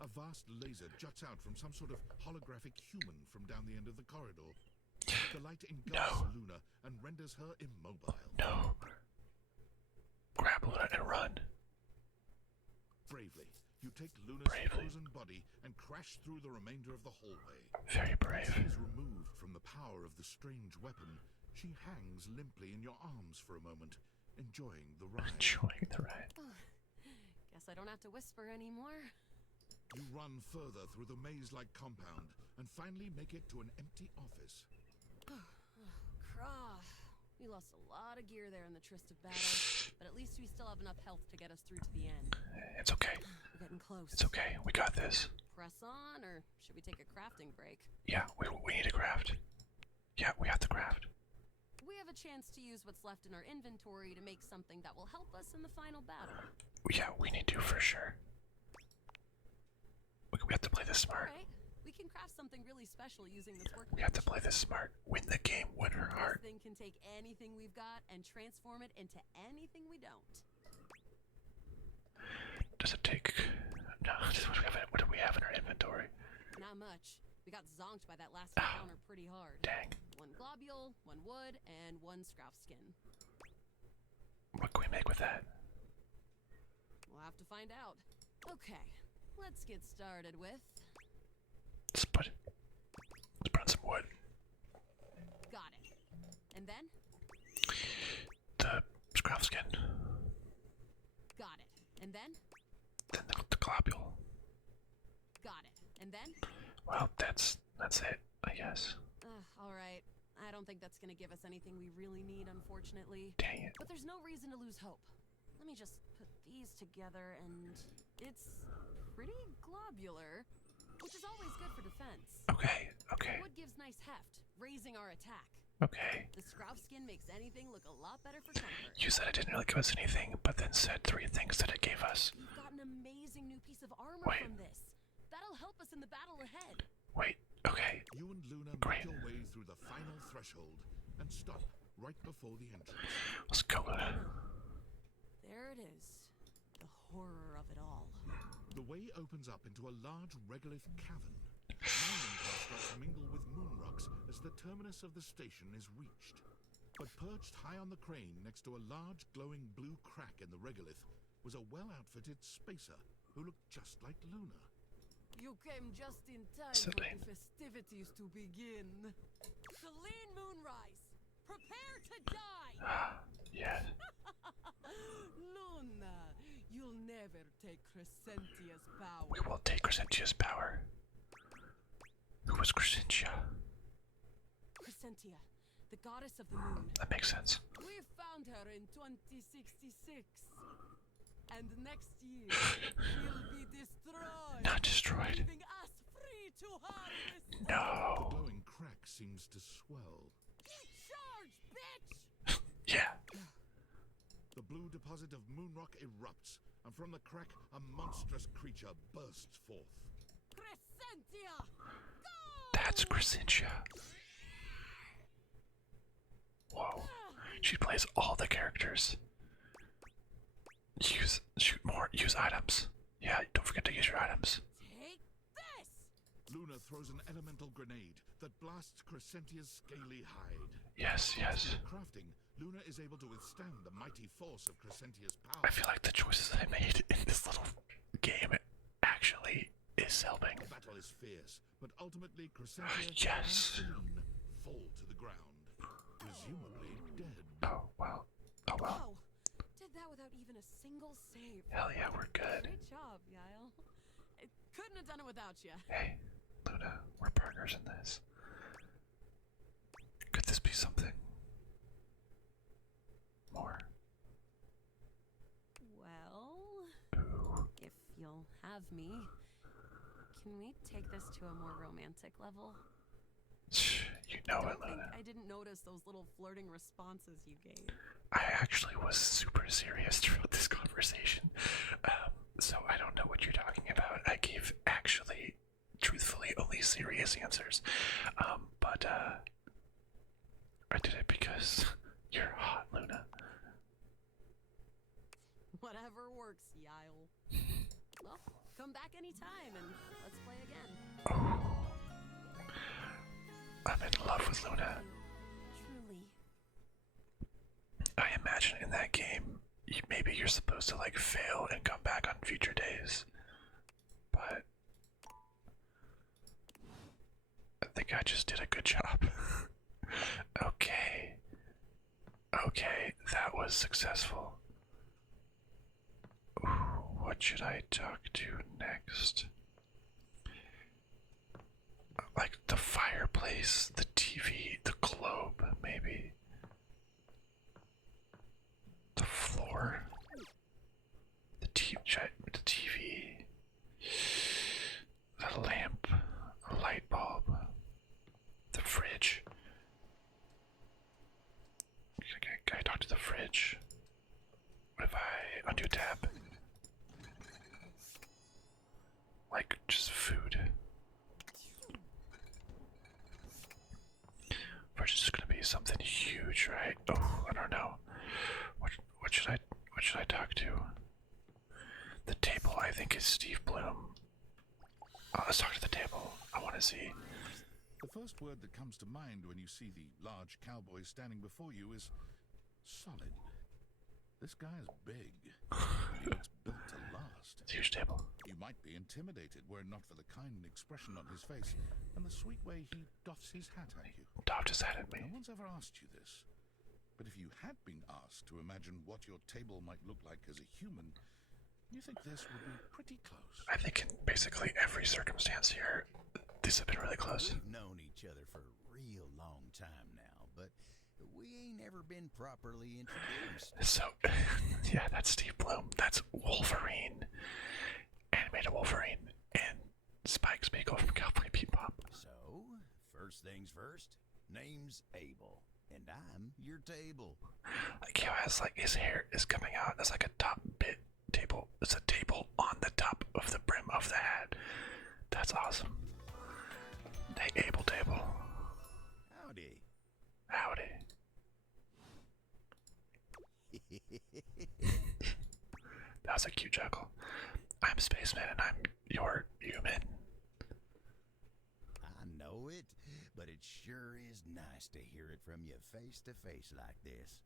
A vast laser juts out from some sort of holographic human from down the end of the corridor. The light engulfs Luna and renders her immobile. No. Grab Luna and run. Bravely, you take Luna's frozen body and crash through the remainder of the hallway. Very brave. As she is removed from the power of the strange weapon, she hangs limply in your arms for a moment, enjoying the ride. Enjoying the ride. Oh, guess I don't have to whisper anymore. You run further through the maze-like compound and finally make it to an empty office. Crah. We lost a lot of gear there in the tryst of battle, but at least we still have enough health to get us through to the end. It's okay. We're getting close. It's okay. We got this. Press on, or should we take a crafting break? Yeah, we need to craft. Yeah, we have to craft. We have a chance to use what's left in our inventory to make something that will help us in the final battle. Yeah, we need to for sure. We have to play this smart. Alright, we can craft something really special using this workbench. We have to play this smart. Win the game, win her heart. This thing can take anything we've got and transform it into anything we don't. Does it take... No, what do we have in our inventory? Not much. We got zonked by that last encounter pretty hard. Dang. One globule, one wood, and one scroff skin. What can we make with that? We'll have to find out. Okay, let's get started with... Let's put on some wood. Got it. And then? The scruff skin. Got it. And then? Then the globule. Got it. And then? Well, that's it, I guess. Alright. I don't think that's gonna give us anything we really need, unfortunately. Dang it. But there's no reason to lose hope. Let me just put these together and... It's pretty globular, which is always good for defense. Okay, okay. Wood gives nice heft, raising our attack. Okay. The scroff skin makes anything look a lot better for comfort. You said it didn't really give us anything, but then said 3 things that it gave us. You've got an amazing new piece of armor from this. That'll help us in the battle ahead. Wait, okay. You and Luna Great. make your way through the final threshold and stop right before the entrance. Let's go, Luna. There it is. The horror of it all. The way opens up into a large regolith cavern. Mining constructs mingle with moon rocks as the terminus of the station is reached. But perched high on the crane next to a large glowing blue crack in the regolith was a well-outfitted spacer who looked just like Luna. You came just in time Celine. for the festivities to begin. Celine Moonrise, prepare to die! Yeah. Luna, you'll never take Crescentia's power. We will take Crescentia's power. was Crescentia? Crescentia, the goddess of the moon. That makes sense. We found her in 2066. And next year, she'll be destroyed. Not destroyed. Leaving us free to harvest. No. The glowing crack seems to swell. Charge, bitch! Yeah. The blue deposit of moon rock erupts, and from the crack, a monstrous creature bursts forth. Crescentia! That's Crescentia. Whoa. She plays all the characters. Shoot more, use items. Yeah, don't forget to use your items. Take this! Luna throws an elemental grenade that blasts Crescentia's scaly hide. Yes, yes. Through crafting, Luna is able to withstand the mighty force of Crescentia's power. I feel like the choices that I made in this little game actually is helping. The battle is fierce, but ultimately Crescentia Yes. and Celine fall to the ground, presumably dead. Oh, well. Oh, well. Wow. Did that without even a single save. Hell yeah, we're good. Great job, Yael. I couldn't have done it without you. Hey, Luna, we're partners in this. Could this be something more? Well, if you'll have me, can we take this to a more romantic level? You know it, Luna. I didn't notice those little flirting responses you gave. I actually was super serious throughout this conversation, so I don't know what you're talking about. I gave actually, truthfully, only serious answers, but I did it because you're hot, Luna. Whatever works, Yael. Well, come back anytime and let's play again. Oh. I'm in love with Luna. Truly. I imagine in that game, maybe you're supposed to like fail and come back on future days, but I think I just did a good job. Okay. Okay, that was successful. Ooh, what should I talk to next? Like the fireplace, the TV, the globe, maybe. The floor. The TV. The lamp. A light bulb. The fridge. Can I talk to the fridge? What if I undo tab? Like, just food. Fridge is gonna be something huge, right? Oh, I don't know. What should I talk to? The table, I think, is Steve Bloom. Let's talk to the table. I want to see. The first word that comes to mind when you see the large cowboy standing before you is solid. This guy's big. He looks built to last. It's a huge table. You might be intimidated were it not for the kind expression on his face and the sweet way he doffs his hat at you. Doffed his hat at me. No one's ever asked you this, but if you had been asked to imagine what your table might look like as a human, you think this would be pretty close. I think in basically every circumstance here, these have been really close. We've known each other for a real long time now, but we ain't ever been properly introduced. So, yeah, that's Steve Bloom. That's Wolverine. Animated Wolverine. And Spike Spiegel from Cowboy Bebop. So, first things first, name's Abel, and I'm your table. Like how has like his hair is coming out as like a top bit table. It's a table on the top of the brim of the hat. That's awesome. Hey, Abel table. Howdy. Howdy. That was a cute chuckle. I'm Spaceman and I'm your human. I know it, but it sure is nice to hear it from you face to face like this.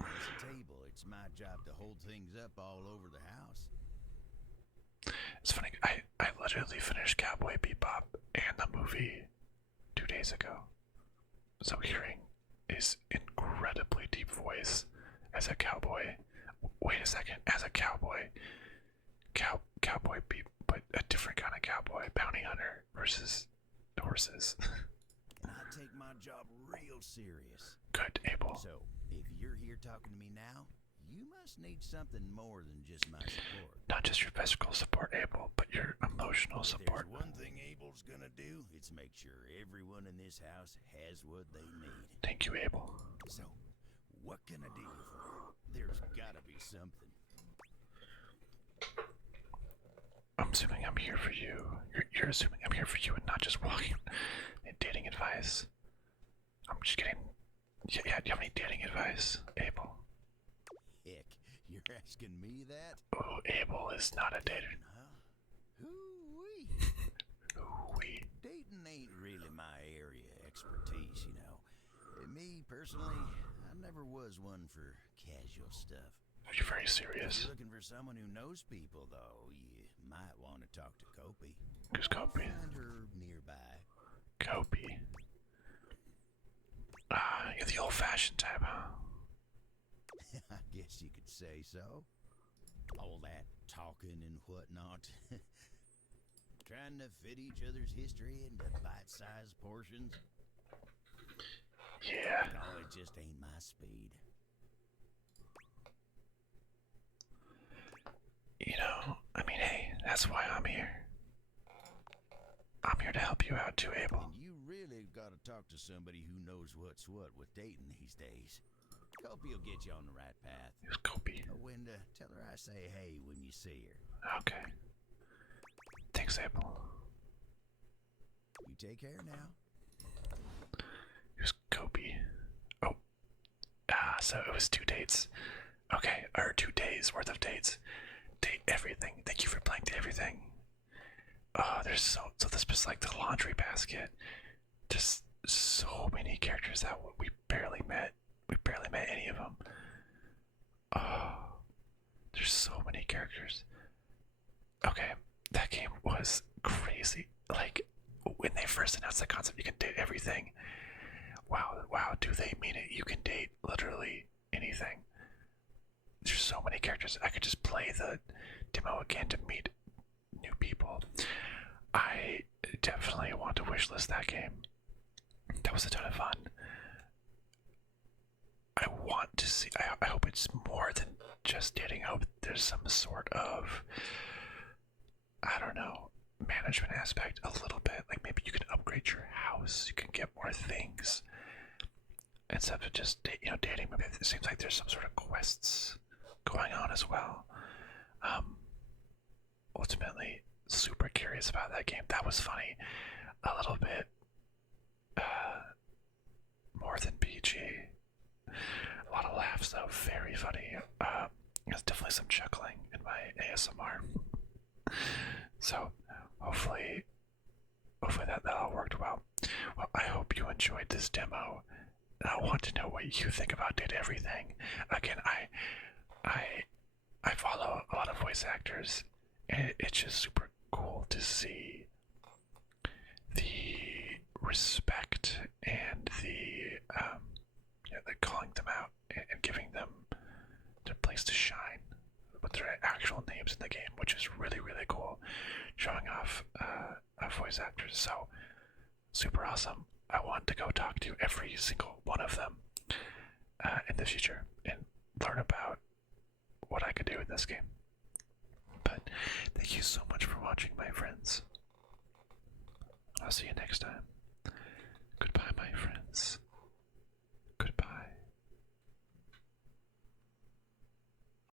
As a table, it's my job to hold things up all over the house. It's funny, I literally finished Cowboy Bebop and the movie 2 days ago. So hearing his incredibly deep voice as a cowboy. Wait a second, as a cowboy. Cowboy Bebop, but a different kind of cowboy, bounty hunter versus horses. And I take my job real serious. Good, Abel. So, if you're here talking to me now, you must need something more than just my support. Not just your physical support, Abel, but your emotional support. If there's one thing Abel's gonna do, it's make sure everyone in this house has what they need. Thank you, Abel. So, what can I do for you? There's gotta be something. I'm assuming I'm here for you. You're assuming I'm here for you and not just walking and dating advice. I'm just kidding. Yeah, do you have any dating advice, Abel? Heck, you're asking me that? Oh, Abel is not a dater. Huh? Hoo-wee. Ooh-wee. Dating ain't really my area of expertise, you know. Me, personally, I never was one for casual stuff. Are you very serious? If you're looking for someone who knows people, though, you might want to talk to Kopi. Who's Kopi? Find her nearby. Kopi. You're the old-fashioned type, huh? I guess you could say so. All that talking and whatnot. Trying to fit each other's history into bite-sized portions. Yeah. Oh, it just ain't my speed. You know, I mean, hey, that's why I'm here. I'm here to help you out too, Abel. And you really gotta talk to somebody who knows what's what with dating these days. Kopi will get you on the right path. Who's Kopi? Linda, tell her I say hey when you see her. Okay. Thanks, Abel. You take care now. Who's Kopi? Oh. So it was 2 dates. Okay, or 2 days worth of dates. Date everything. Thank you for playing Date Everything. There's so this was like the laundry basket. Just so many characters that we barely met. We barely met any of them. There's so many characters. Okay, that game was crazy. Like, when they first announced the concept, you can date everything. Wow, do they mean it? You can date literally anything. There's so many characters. I could just play the demo again to meet new people. I definitely want to wishlist that game. That was a ton of fun. I want to see, I hope it's more than just dating. I hope there's some sort of, I don't know, management aspect a little bit. Like maybe you can upgrade your house, you can get more things. Instead of just, dating, maybe it seems like there's some sort of quests going on as well. Ultimately, super curious about that game. That was funny. A little bit more than PG. A lot of laughs though, very funny. There's definitely some chuckling in my ASMR. So hopefully that all worked well. Well, I hope you enjoyed this demo. I want to know what you think about Date Everything. Again, I follow a lot of voice actors, and it's just super cool to see the respect and the calling them out and giving them their place to shine with their actual names in the game, which is really, really cool. Showing off voice actors, so super awesome. I want to go talk to every single one of them in the future and learn about what I could do in this game. But thank you so much for watching, my friends. I'll see you next time. Goodbye, my friends.